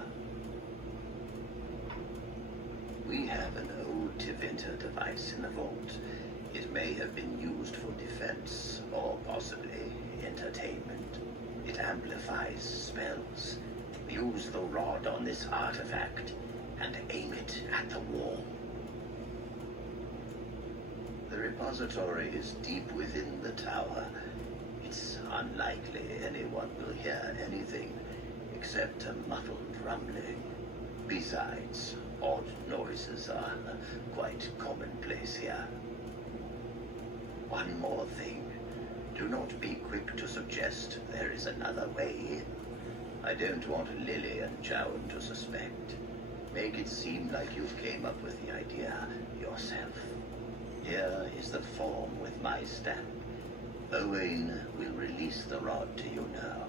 We have an old Tevinter device in the vault. It may have been used for defense, or possibly entertainment. It amplifies spells. Use the rod on this artifact and aim it at the wall. The repository is deep within the tower. It's unlikely anyone will hear anything except a muffled rumbling. Besides, odd noises are quite commonplace here. One more thing. Do not be quick to suggest there is another way in. I don't want Lily and Chowan to suspect. Make it seem like you came up with the idea yourself. Here is the form with my stamp. Owain will release the rod to you now.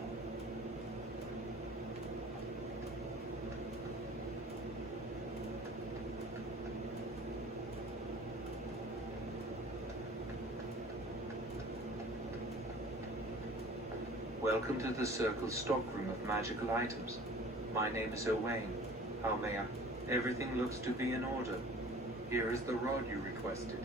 Welcome to the Circle's stockroom of magical items. My name is Owain. How may I? Everything looks to be in order. Here is the rod you requested.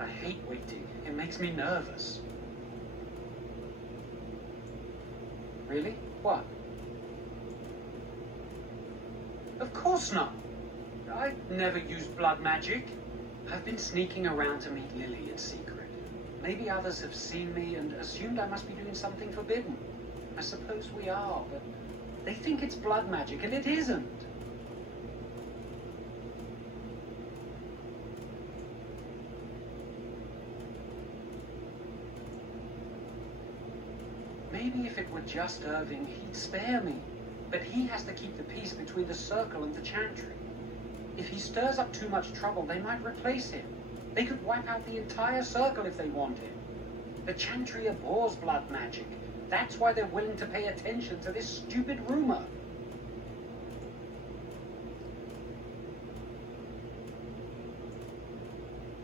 I hate waiting. It makes me nervous. Really? What? Of course not. I never used blood magic. I've been sneaking around to meet Lily in secret. Maybe others have seen me and assumed I must be doing something forbidden. I suppose we are, but they think it's blood magic, and it isn't. Maybe if it were just Irving, he'd spare me. But he has to keep the peace between the Circle and the Chantry. If he stirs up too much trouble, they might replace him. They could wipe out the entire Circle if they wanted. The Chantry abhors blood magic. That's why they're willing to pay attention to this stupid rumor.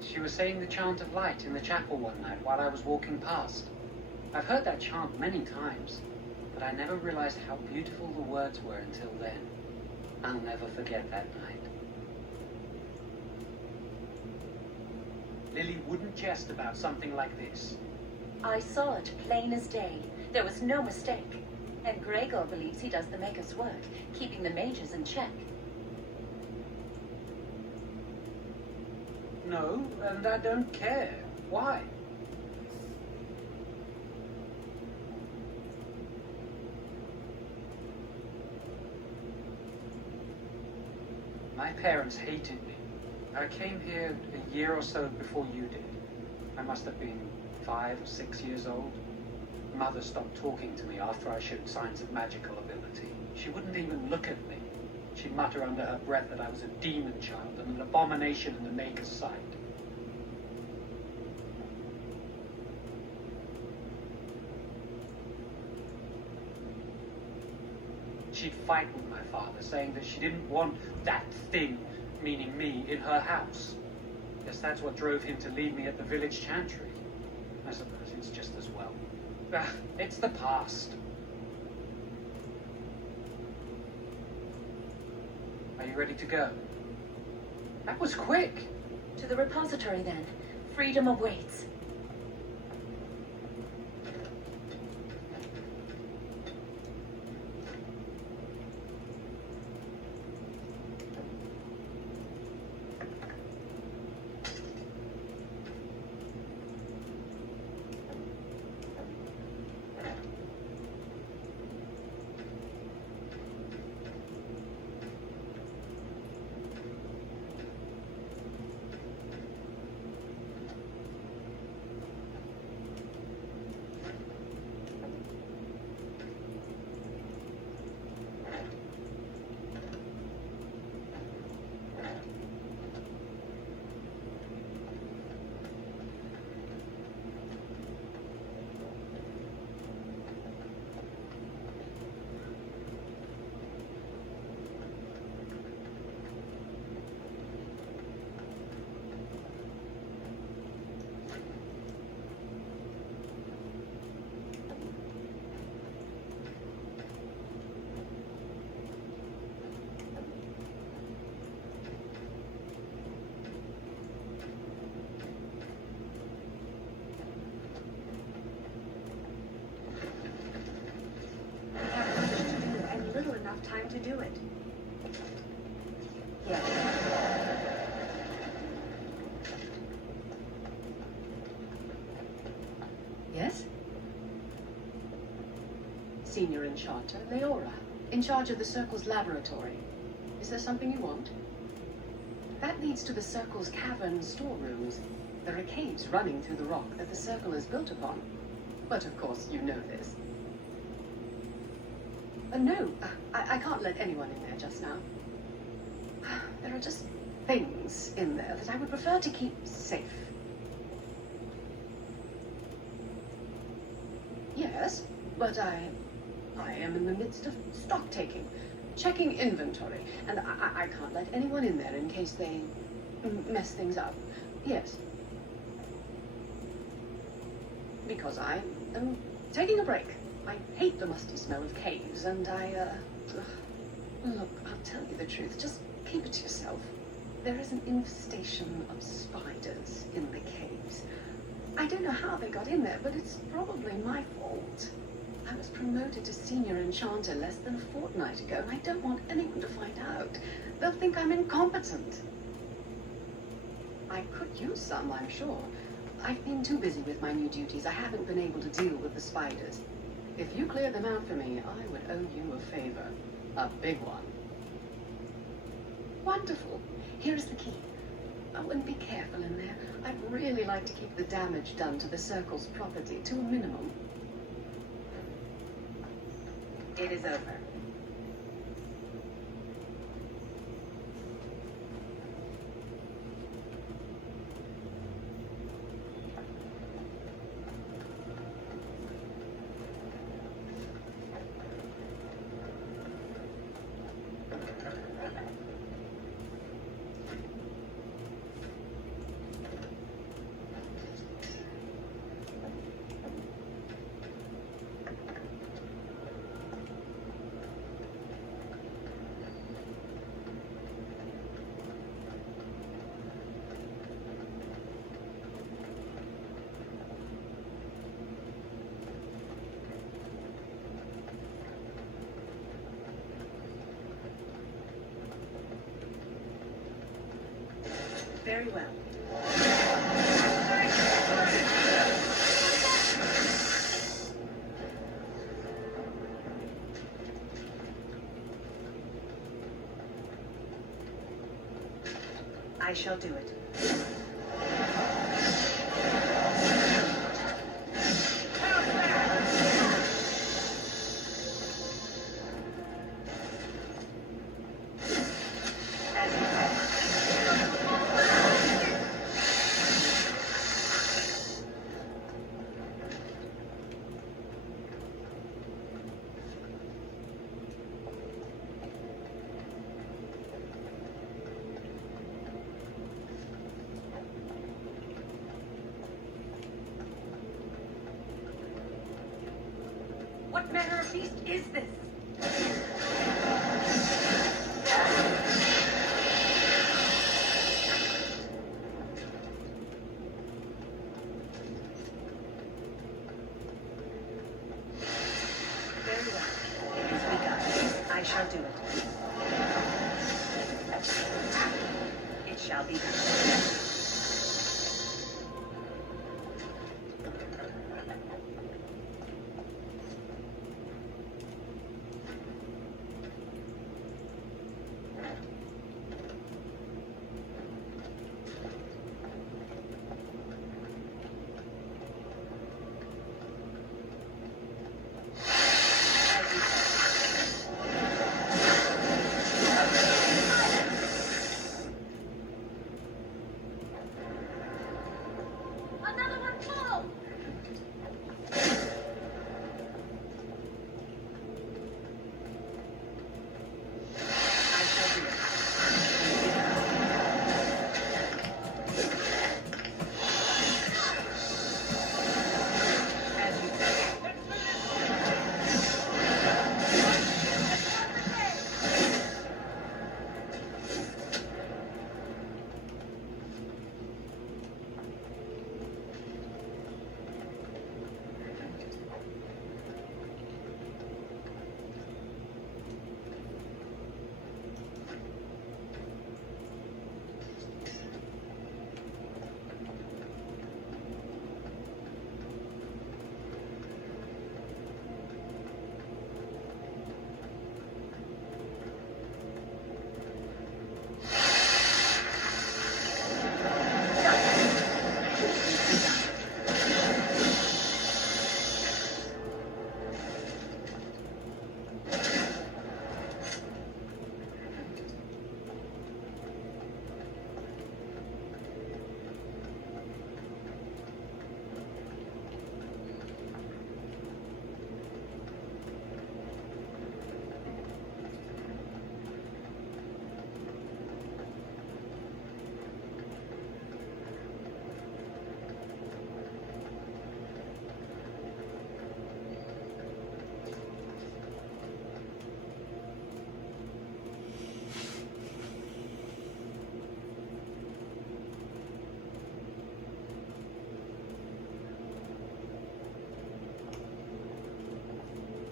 She was saying the chant of light in the chapel one night while I was walking past. I've heard that chant many times, but I never realized how beautiful the words were until then. I'll never forget that night. Lily wouldn't jest about something like this. I saw it plain as day. There was no mistake. And Gregor believes he does the Maker's work, keeping the mages in check. No, and I don't care. Why? My parents hated me. I came here a year or so before you did. I must have been 5 or 6 years old. Mother stopped talking to me after I showed signs of magical ability. She wouldn't even look at me. She'd mutter under her breath that I was a demon child and an abomination in the Maker's sight. She'd fight with my father, saying that she didn't want that thing, meaning me, in her house. Guess that's what drove him to leave me at the village chantry. I suppose it's just as well. It's the past. Are you ready to go? That was quick. To the repository, then. Freedom awaits. trying to do it. Yes. Yes? Senior Enchanter, Leora, in charge of the Circle's laboratory. Is there something you want? That leads to the Circle's cavern storerooms. There are caves running through the rock that the Circle is built upon. But of course, you know this. No, I can't let anyone in there just now. There are just things in there that I would prefer to keep safe. Yes, but I am in the midst of stock taking, checking inventory, and I can't let anyone in there in case they mess things up. Yes. Because I am taking a break. I hate the musty smell of caves, and look, I'll tell you the truth. Just keep it to yourself. There is an infestation of spiders in the caves. I don't know how they got in there, but it's probably my fault. I was promoted to Senior Enchanter less than a fortnight ago, and I don't want anyone to find out. They'll think I'm incompetent. I could use some, I'm sure. I've been too busy with my new duties. I haven't been able to deal with the spiders. If you cleared them out for me, I would owe you a favor. A big one. Wonderful. Here's the key. Oh, and be careful in there. I'd really like to keep the damage done to the Circle's property to a minimum. It is over. Very well. I shall do it. What manner of beast is this? Very well. It is begun. I shall do it. It shall be done.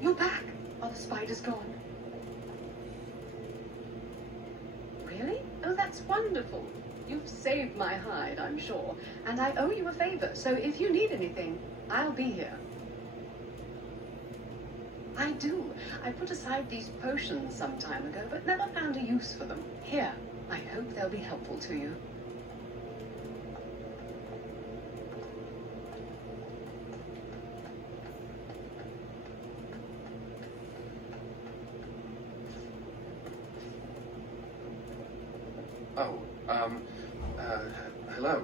You're back. Are the spiders gone? Really? Oh, that's wonderful. You've saved my hide, I'm sure. And I owe you a favor, so if you need anything, I'll be here. I do. I put aside these potions some time ago, but never found a use for them. Here, I hope they'll be helpful to you. Oh, hello.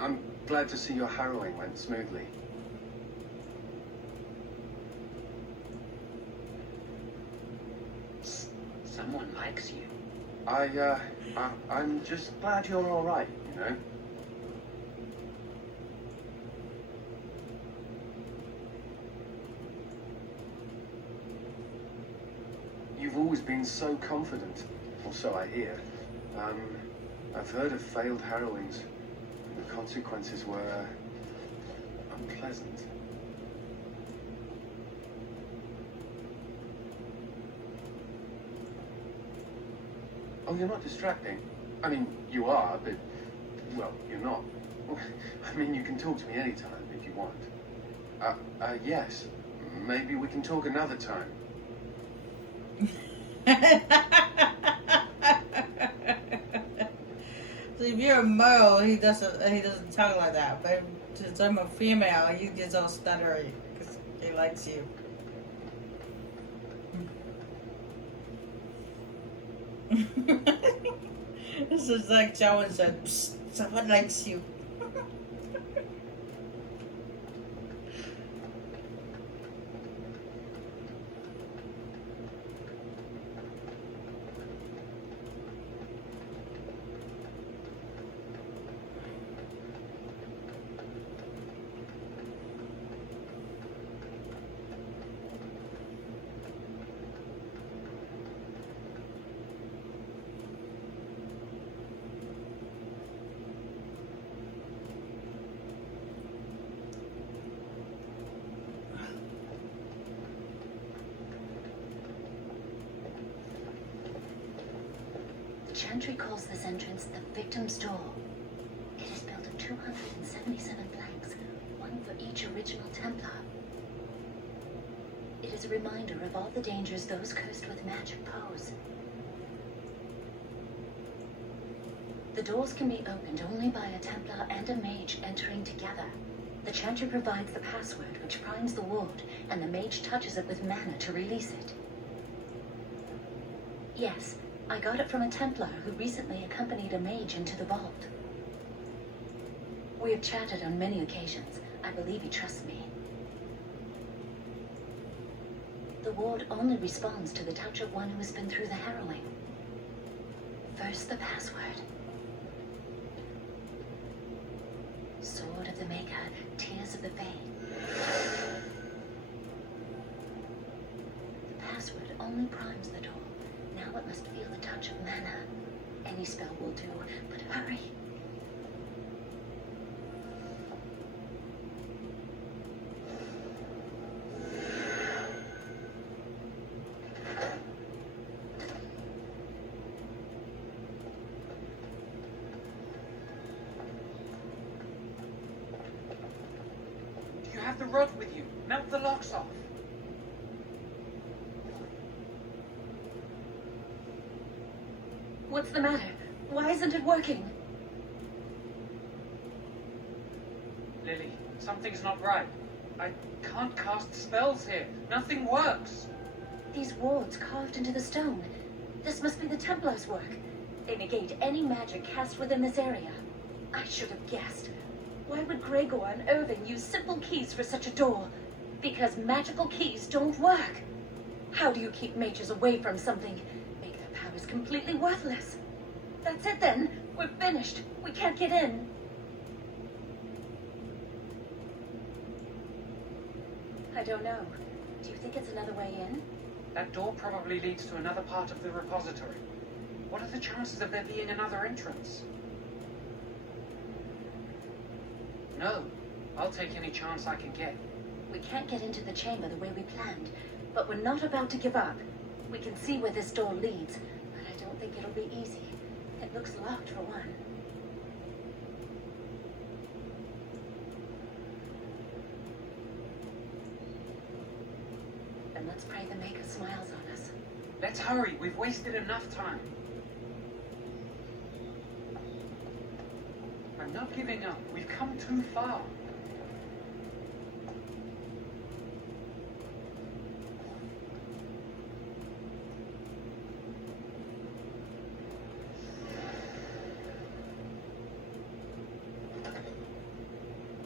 I'm glad to see your harrowing went smoothly. Someone likes you. I'm just glad you're all right, you know? You've always been so confident, or so I hear. I've heard of failed harrowings, and the consequences were, unpleasant. Oh, you're not distracting. I mean, you are, but, well, you're not. I mean, you can talk to me anytime if you want. Yes. Maybe we can talk another time. So if you're a male, he doesn't talk like that. But since I'm a female, he gets all stuttery because he likes you. This is like Joan said, "Psst, someone likes you." Chantry calls this entrance the Victim's Door. It is built of 277 planks, one for each original Templar. It is a reminder of all the dangers those cursed with magic pose. The doors can be opened only by a Templar and a Mage entering together. The Chantry provides the password, which primes the ward, and the Mage touches it with mana to release it. Yes, I got it from a Templar who recently accompanied a Mage into the vault. We have chatted on many occasions. I believe he trusts me. The ward only responds to the touch of one who has been through the harrowing. First, the password. Sword of the Maker, Tears of the Fade. The password only primes the door. Now it must feel the touch of mana. Any spell will do, but hurry. Do you have the rod with you? Melt the locks off. What's the matter? Why isn't it working? Lily, something's not right. I can't cast spells here. Nothing works. These wards carved into the stone. This must be the Templars' work. They negate any magic cast within this area. I should have guessed. Why would Gregor and Irving use simple keys for such a door? Because magical keys don't work. How do you keep mages away from something? Make their powers completely worthless. That's it then. We're finished. We can't get in. I don't know. Do you think it's another way in? That door probably leads to another part of the repository. What are the chances of there being another entrance? No. I'll take any chance I can get. We can't get into the chamber the way we planned, but we're not about to give up. We can see where this door leads, but I don't think it'll be easy. It looks locked for one. And let's pray the Maker smiles on us. Let's hurry. We've wasted enough time. I'm not giving up. We've come too far.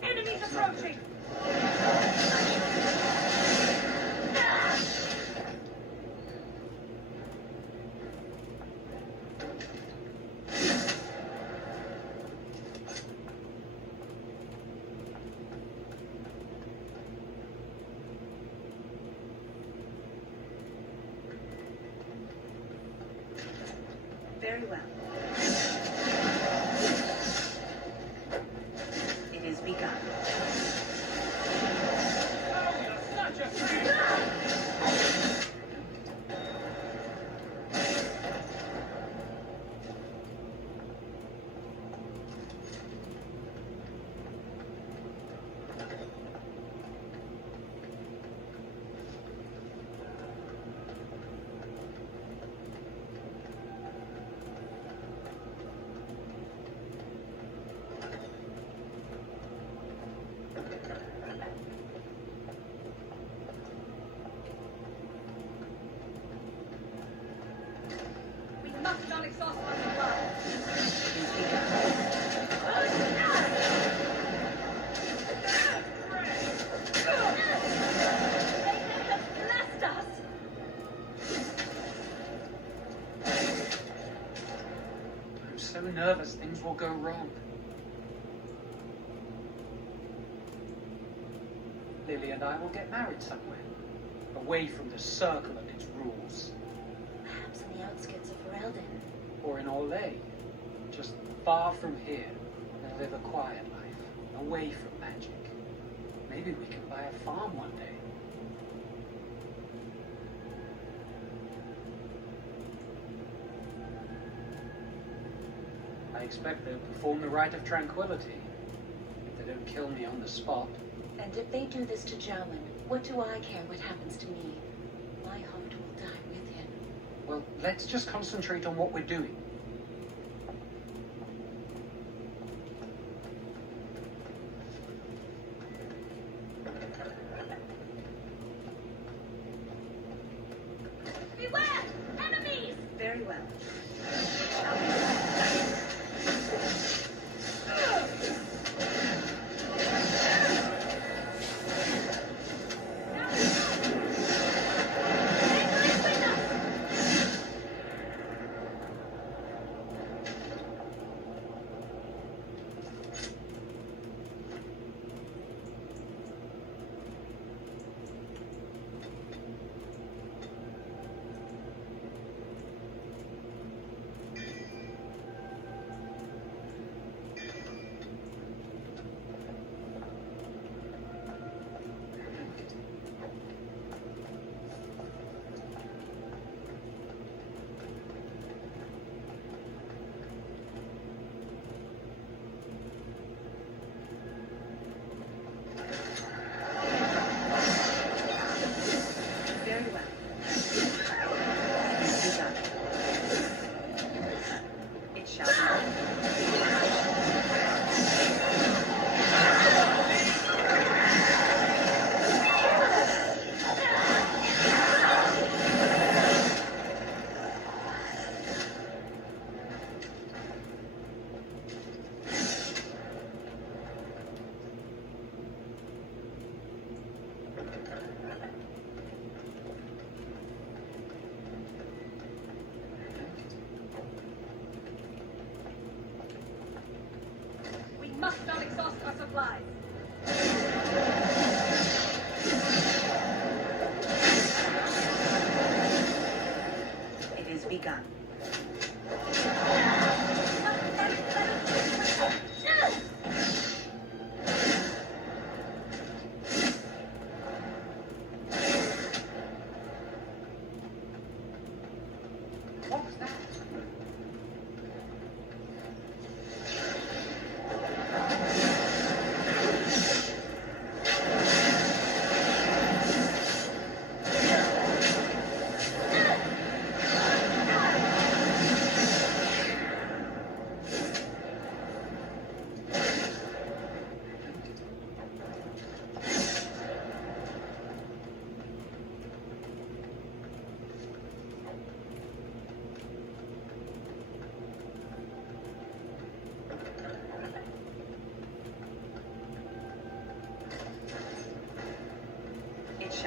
Enemies approaching! Very well. It is begun. We must not exhaust our supply. They have blessed us! I'm so nervous things will go wrong. Lily and I will get married somewhere, away from the circle and its rules. Perhaps in the outskirts of Ferelden. Or in Orlais, just far from here, and live a quiet life, away from magic. Maybe we can buy a farm one day. I expect they'll perform the rite of tranquility, if they don't kill me on the spot. And if they do this to Jarman, what do I care what happens to me? My heart will die with him. Well, let's just concentrate on what we're doing. Beware! Enemies! Very well. Very well. It is done. It shall be done. We must not exhaust our supplies. It is begun.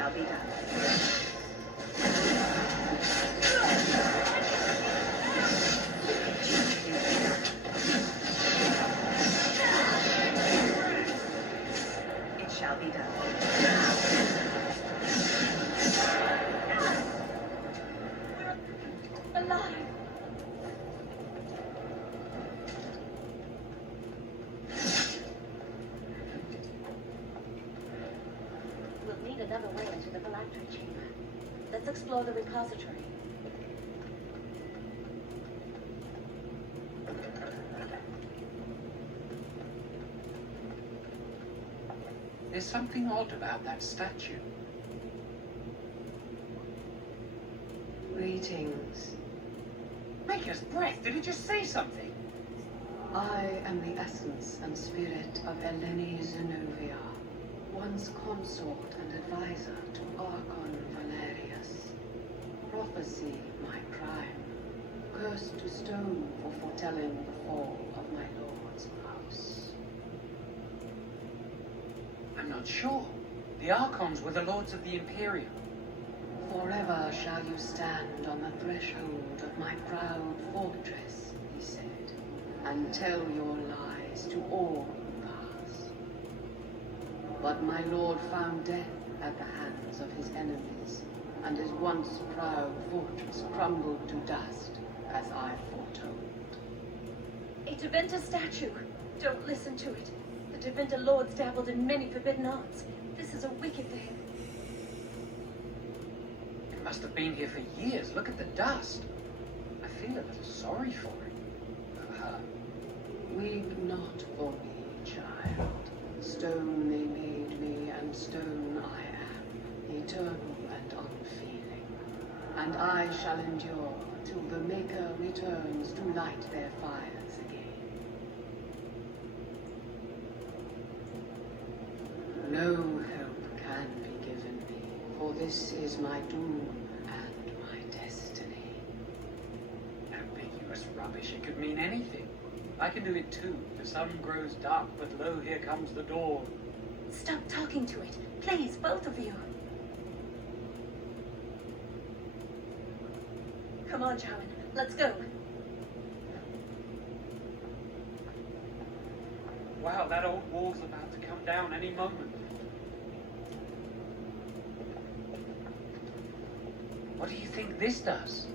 shall be done. It shall be done. We're alive. We'll need another way into the phylactery chamber. Let's explore the repository. There's something odd about that statue. Greetings. Maker's breath, did it just say something? I am the essence and spirit of Eleni Zenobia, once consort and advisor to Archon Valerius. Prophecy, my crime, cursed to stone for foretelling the fall of my lord's house. I'm not sure. The Archons were the lords of the Imperium. Forever shall you stand on the threshold of my proud fortress, he said, and tell your lies to all who pass. But my lord found death at the hands of his enemies, and his once proud fortress crumbled to dust, as I foretold. A Tevinter statue. Don't listen to it. The Tevinter lords dabbled in many forbidden arts. This is a wicked thing. It must have been here for years. Look at the dust. I feel a little sorry for it. For her. Weep not for me, child. Stone they made me, and stone I am, eternal and unfeeling. And I shall endure till the Maker returns to light their fires again. No help can be given me, for this is my doom and my destiny. Ambiguous rubbish. It could mean anything. I can do it too. The sun grows dark, but lo, here comes the dawn. Stop talking to it. Please, both of you. Come on, Jowan. Let's go. Wow, that old wall's about to come down any moment. What do you think this does?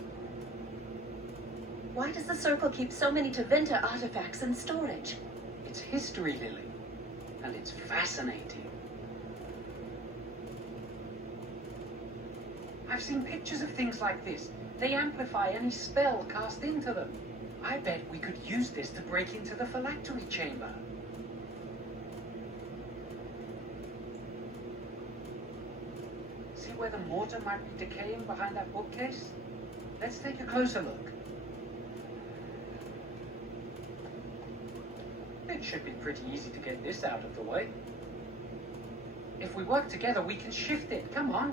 Why does the Circle keep so many Tevinter artifacts in storage? It's history, Lily. And it's fascinating. I've seen pictures of things like this. They amplify any spell cast into them. I bet we could use this to break into the phylactery chamber. See where the mortar might be decaying behind that bookcase? Let's take a closer look. It should be pretty easy to get this out of the way. If we work together, we can shift it. Come on.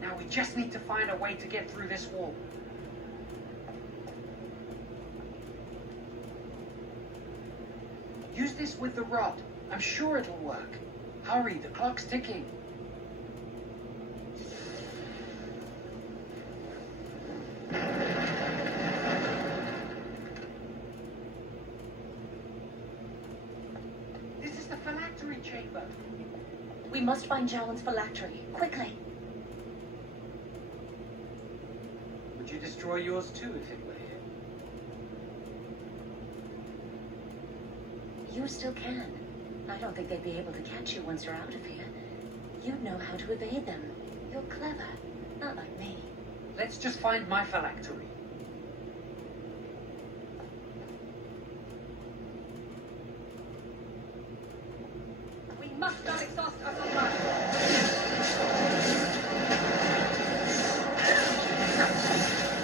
Now we just need to find a way to get through this wall. Use this with the rod. I'm sure it'll work. Hurry, the clock's ticking. This is the phylactery chamber. We must find Jowan's phylactery. Quickly. Would you destroy yours too if it were here? You still can. I don't think they'd be able to catch you once you're out of here. You'd know how to evade them. You're clever. Not like me. Let's just find my phylactery. We must not exhaust our supply.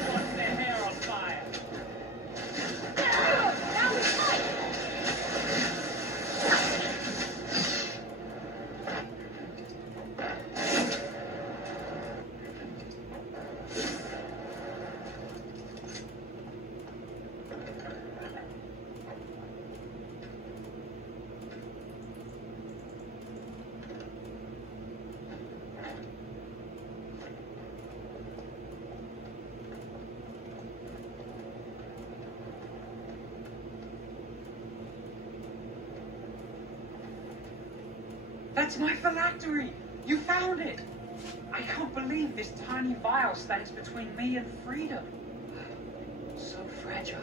Want their hair on fire. Now we fight! That's my phylactery! You found it! I can't believe this tiny vial stands between me and freedom. So fragile.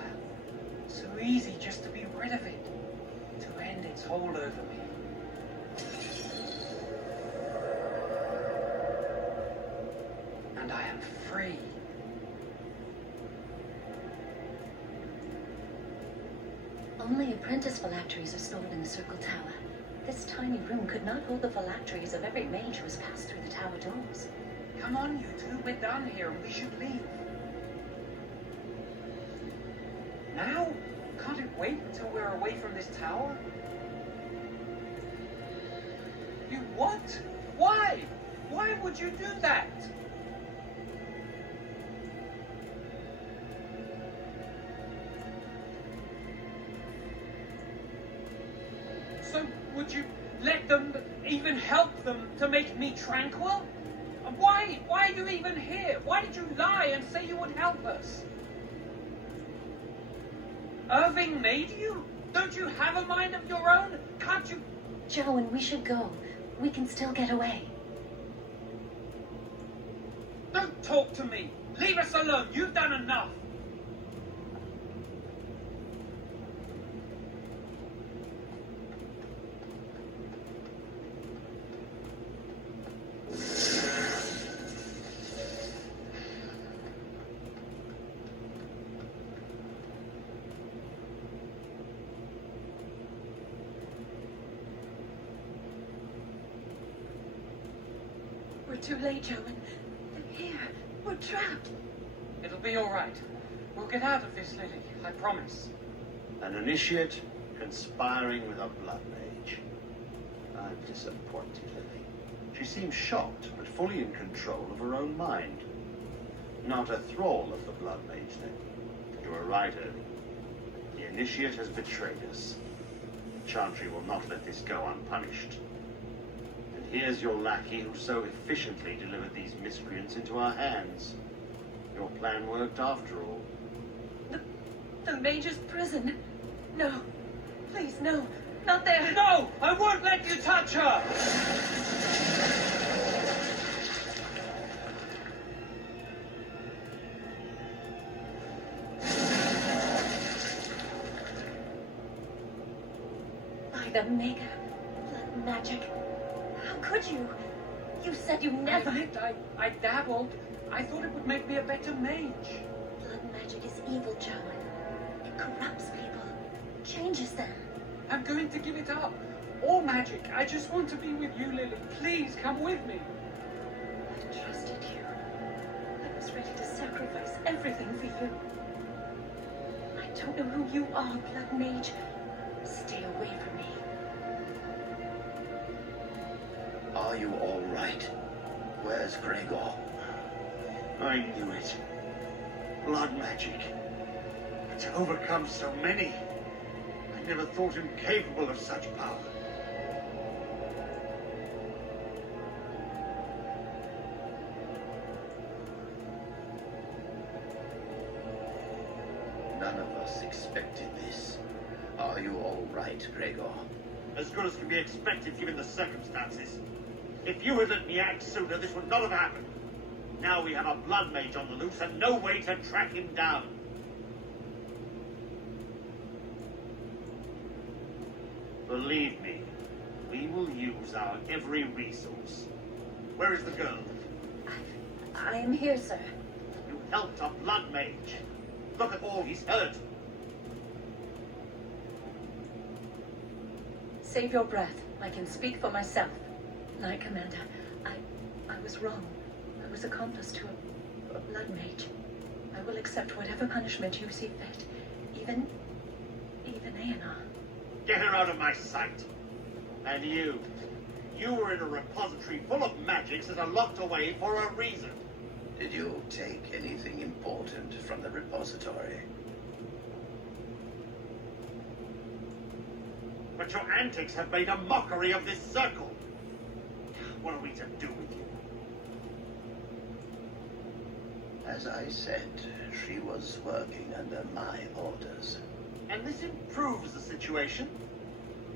So easy just to be rid of it. To end its hold over me. And I am free. Only apprentice phylacteries are stored in the Circle Tower. This tiny room could not hold the phylacteries of every mage who has passed through the tower doors. Come on, you two. We're done here and we should leave. Now? Can't it wait until we're away from this tower? You what? Why? Why would you do that? So, would you let them, even help them, to make me tranquil? Why are you even here? Why did you lie and say you would help us? Irving made you? Don't you have a mind of your own? Can't you? Joan, we should go. We can still get away. Don't talk to me. Leave us alone. You've done enough. We're too late, Joan. They're here. We're trapped. It'll be all right. We'll get out of this, Lily. I promise. An initiate conspiring with a blood mage. I'm disappointed, Lily. She seems shocked, but fully in control of her own mind. Not a thrall of the blood mage, then. You were right, Ernie. The initiate has betrayed us. Chantry will not let this go unpunished. And here's your lackey who so efficiently delivered these miscreants into our hands. Your plan worked after all. The Mage's prison. No. Please, no. Not there. No! I won't let you touch her! By the Maker. Blood magic. How could you? You said you never... I dabbled. I thought it would make me a better mage. Blood magic is evil, Joan. It corrupts people. Changes them. I'm going to give it up. All magic. I just want to be with you, Lily. Please, come with me. I trusted you. I was ready to sacrifice everything for you. I don't know who you are, Blood Mage. Stay away from me. Are you all right? Where's Gregor? I knew it. Blood magic. To overcome so many. I never thought him capable of such power. None of us expected this. Are you all right, Gregor? As good as can be expected given the circumstances. If you had let me act sooner, this would not have happened. Now we have a blood mage on the loose and no way to track him down. Believe me, we will use our every resource. Where is the girl? I am here, sir. You helped a blood mage. Look at all he's hurt. Save your breath. I can speak for myself. Knight Commander, I was wrong. I was accomplice to a blood mage. I will accept whatever punishment you see fit. Even Aenar. Get her out of my sight. And you were in a repository full of magics that are locked away for a reason. Did you take anything important from the repository? But your antics have made a mockery of this circle. What are we to do with you? As I said, she was working under my orders. And this improves the situation.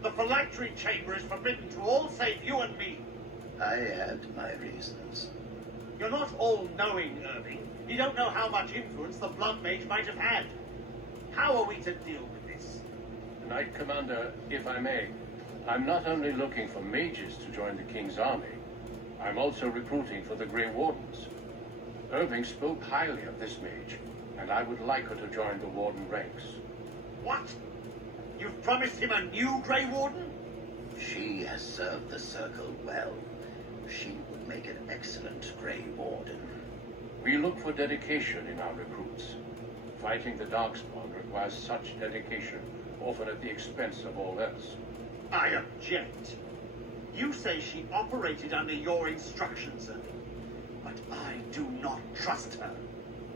The phylactery chamber is forbidden to all save you and me. I had my reasons. You're not all-knowing, Irving. You don't know how much influence the Blood Mage might have had. How are we to deal with this? Knight Commander, if I may, I'm not only looking for mages to join the King's army, I'm also recruiting for the Grey Wardens. Irving spoke highly of this mage, and I would like her to join the Warden ranks. What? You've promised him a new Grey Warden? She has served the Circle well. She would make an excellent Grey Warden. We look for dedication in our recruits. Fighting the Darkspawn requires such dedication, often at the expense of all else. I object. You say she operated under your instructions, Irving. But I do not trust her.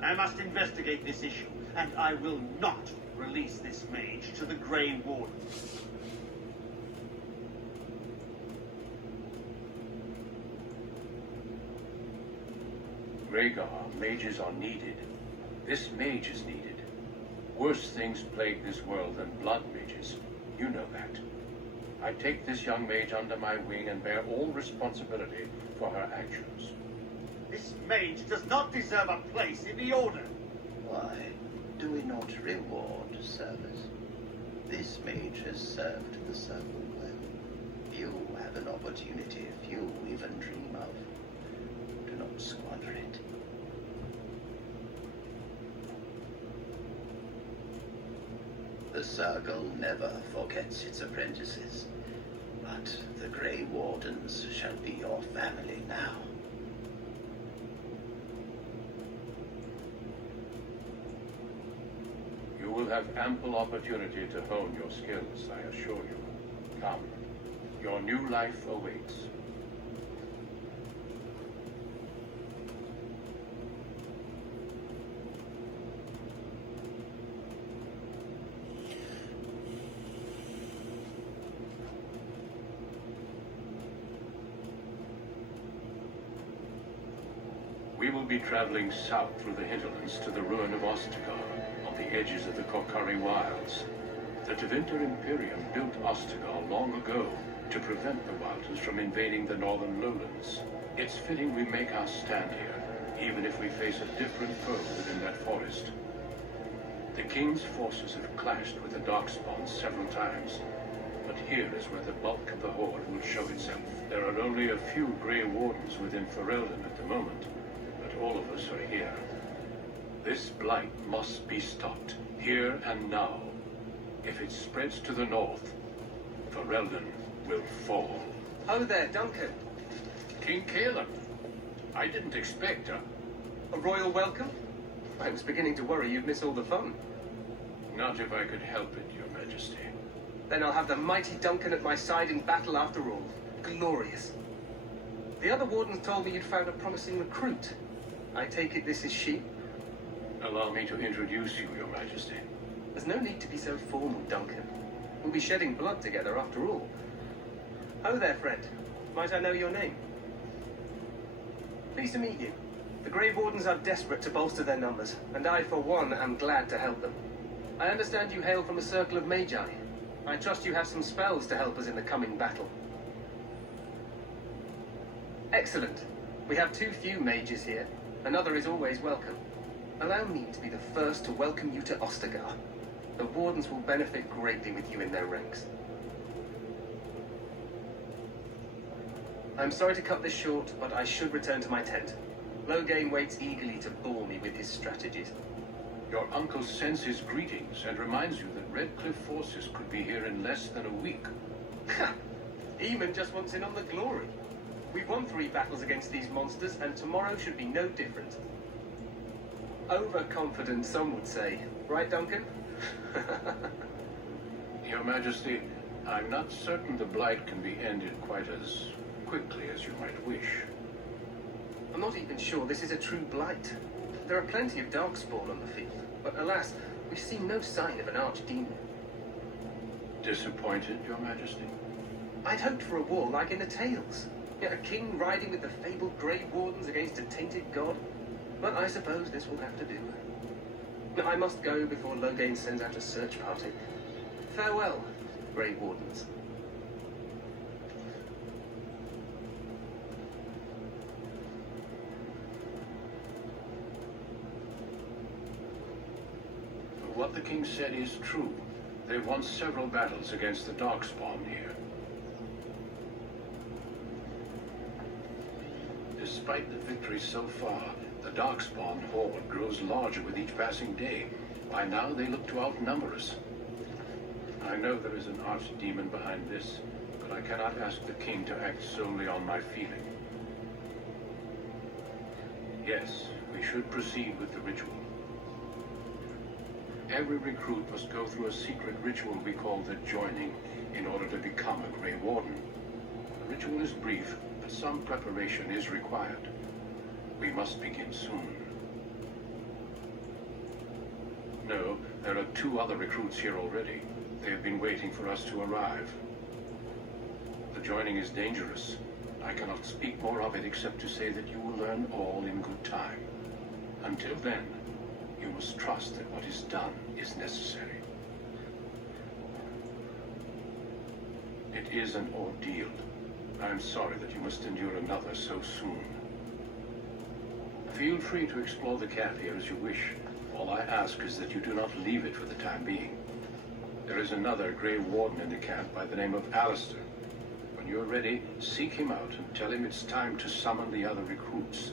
I must investigate this issue, and I will not release this mage to the Grey Warden. Rhaegar, mages are needed. This mage is needed. Worse things plague this world than blood mages. You know that. I take this young mage under my wing and bear all responsibility for her actions. This mage does not deserve a place in the Order. Why do we not reward service? This mage has served the Circle well. You have an opportunity few even dream of. Do not squander it. The Circle never forgets its apprentices, but the Grey Wardens shall be your family now. You will have ample opportunity to hone your skills, I assure you. Come, your new life awaits. We will be traveling south through the hinterlands to the ruin of Ostagar, on the edges of the Kokari Wilds. The Tevinter Imperium built Ostagar long ago to prevent the Wilders from invading the northern lowlands. It's fitting we make our stand here, even if we face a different foe within that forest. The King's forces have clashed with the Darkspawn several times, but here is where the bulk of the Horde will show itself. There are only a few Grey Wardens within Ferelden at the moment, but all of us are here. This blight must be stopped, here and now. If it spreads to the north, Ferelden will fall. Oh there, Duncan. King Caleb, I didn't expect a royal welcome? I was beginning to worry you'd miss all the fun. Not if I could help it, Your Majesty. Then I'll have the mighty Duncan at my side in battle after all. Glorious. The other wardens told me you'd found a promising recruit. I take it this is she? Allow me to introduce you, Your Majesty. There's no need to be so formal, Duncan. We'll be shedding blood together after all. Oh there, friend. Might I know your name? Pleased to meet you. The Grey Wardens are desperate to bolster their numbers, and I, for one, am glad to help them. I understand you hail from a circle of Magi. I trust you have some spells to help us in the coming battle. Excellent. We have too few mages here. Another is always welcome. Allow me to be the first to welcome you to Ostagar. The Wardens will benefit greatly with you in their ranks. I'm sorry to cut this short, but I should return to my tent. Loghain waits eagerly to bore me with his strategies. Your uncle sends his greetings and reminds you that Redcliffe forces could be here in less than a week. Ha! Eamon just wants in on the glory. We've won 3 battles against these monsters, and tomorrow should be no different. Overconfident, some would say. Right, Duncan? Your Majesty, I'm not certain the blight can be ended quite as quickly as you might wish. I'm not even sure this is a true blight. There are plenty of darkspawn on the field, but alas, we've seen no sign of an archdemon. Disappointed, Your Majesty? I'd hoped for a war like in the tales. A king riding with the fabled Grey Wardens against a tainted god. But I suppose this will have to do. I must go before Loghain sends out a search party. Farewell, Grey Wardens. what the king said is true. They've won several battles against the Darkspawn here. Despite the victories so far, the Darkspawn horde grows larger with each passing day. By now, they look to outnumber us. I know there is an archdemon behind this, but I cannot ask the king to act solely on my feeling. Yes, we should proceed with the ritual. Every recruit must go through a secret ritual we call the Joining in order to become a Grey Warden. The ritual is brief, but some preparation is required. We must begin soon. No, there are 2 other recruits here already. They have been waiting for us to arrive. The Joining is dangerous. I cannot speak more of it except to say that you will learn all in good time. Until then, you must trust that what is done is necessary. It is an ordeal. I am sorry that you must endure another so soon. Feel free to explore the camp here as you wish. All I ask is that you do not leave it for the time being. There is another Grey Warden in the camp by the name of Alistair. When you're ready, seek him out and tell him it's time to summon the other recruits.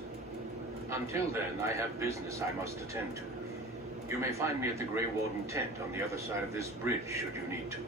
Until then, I have business I must attend to. You may find me at the Grey Warden tent on the other side of this bridge, should you need to.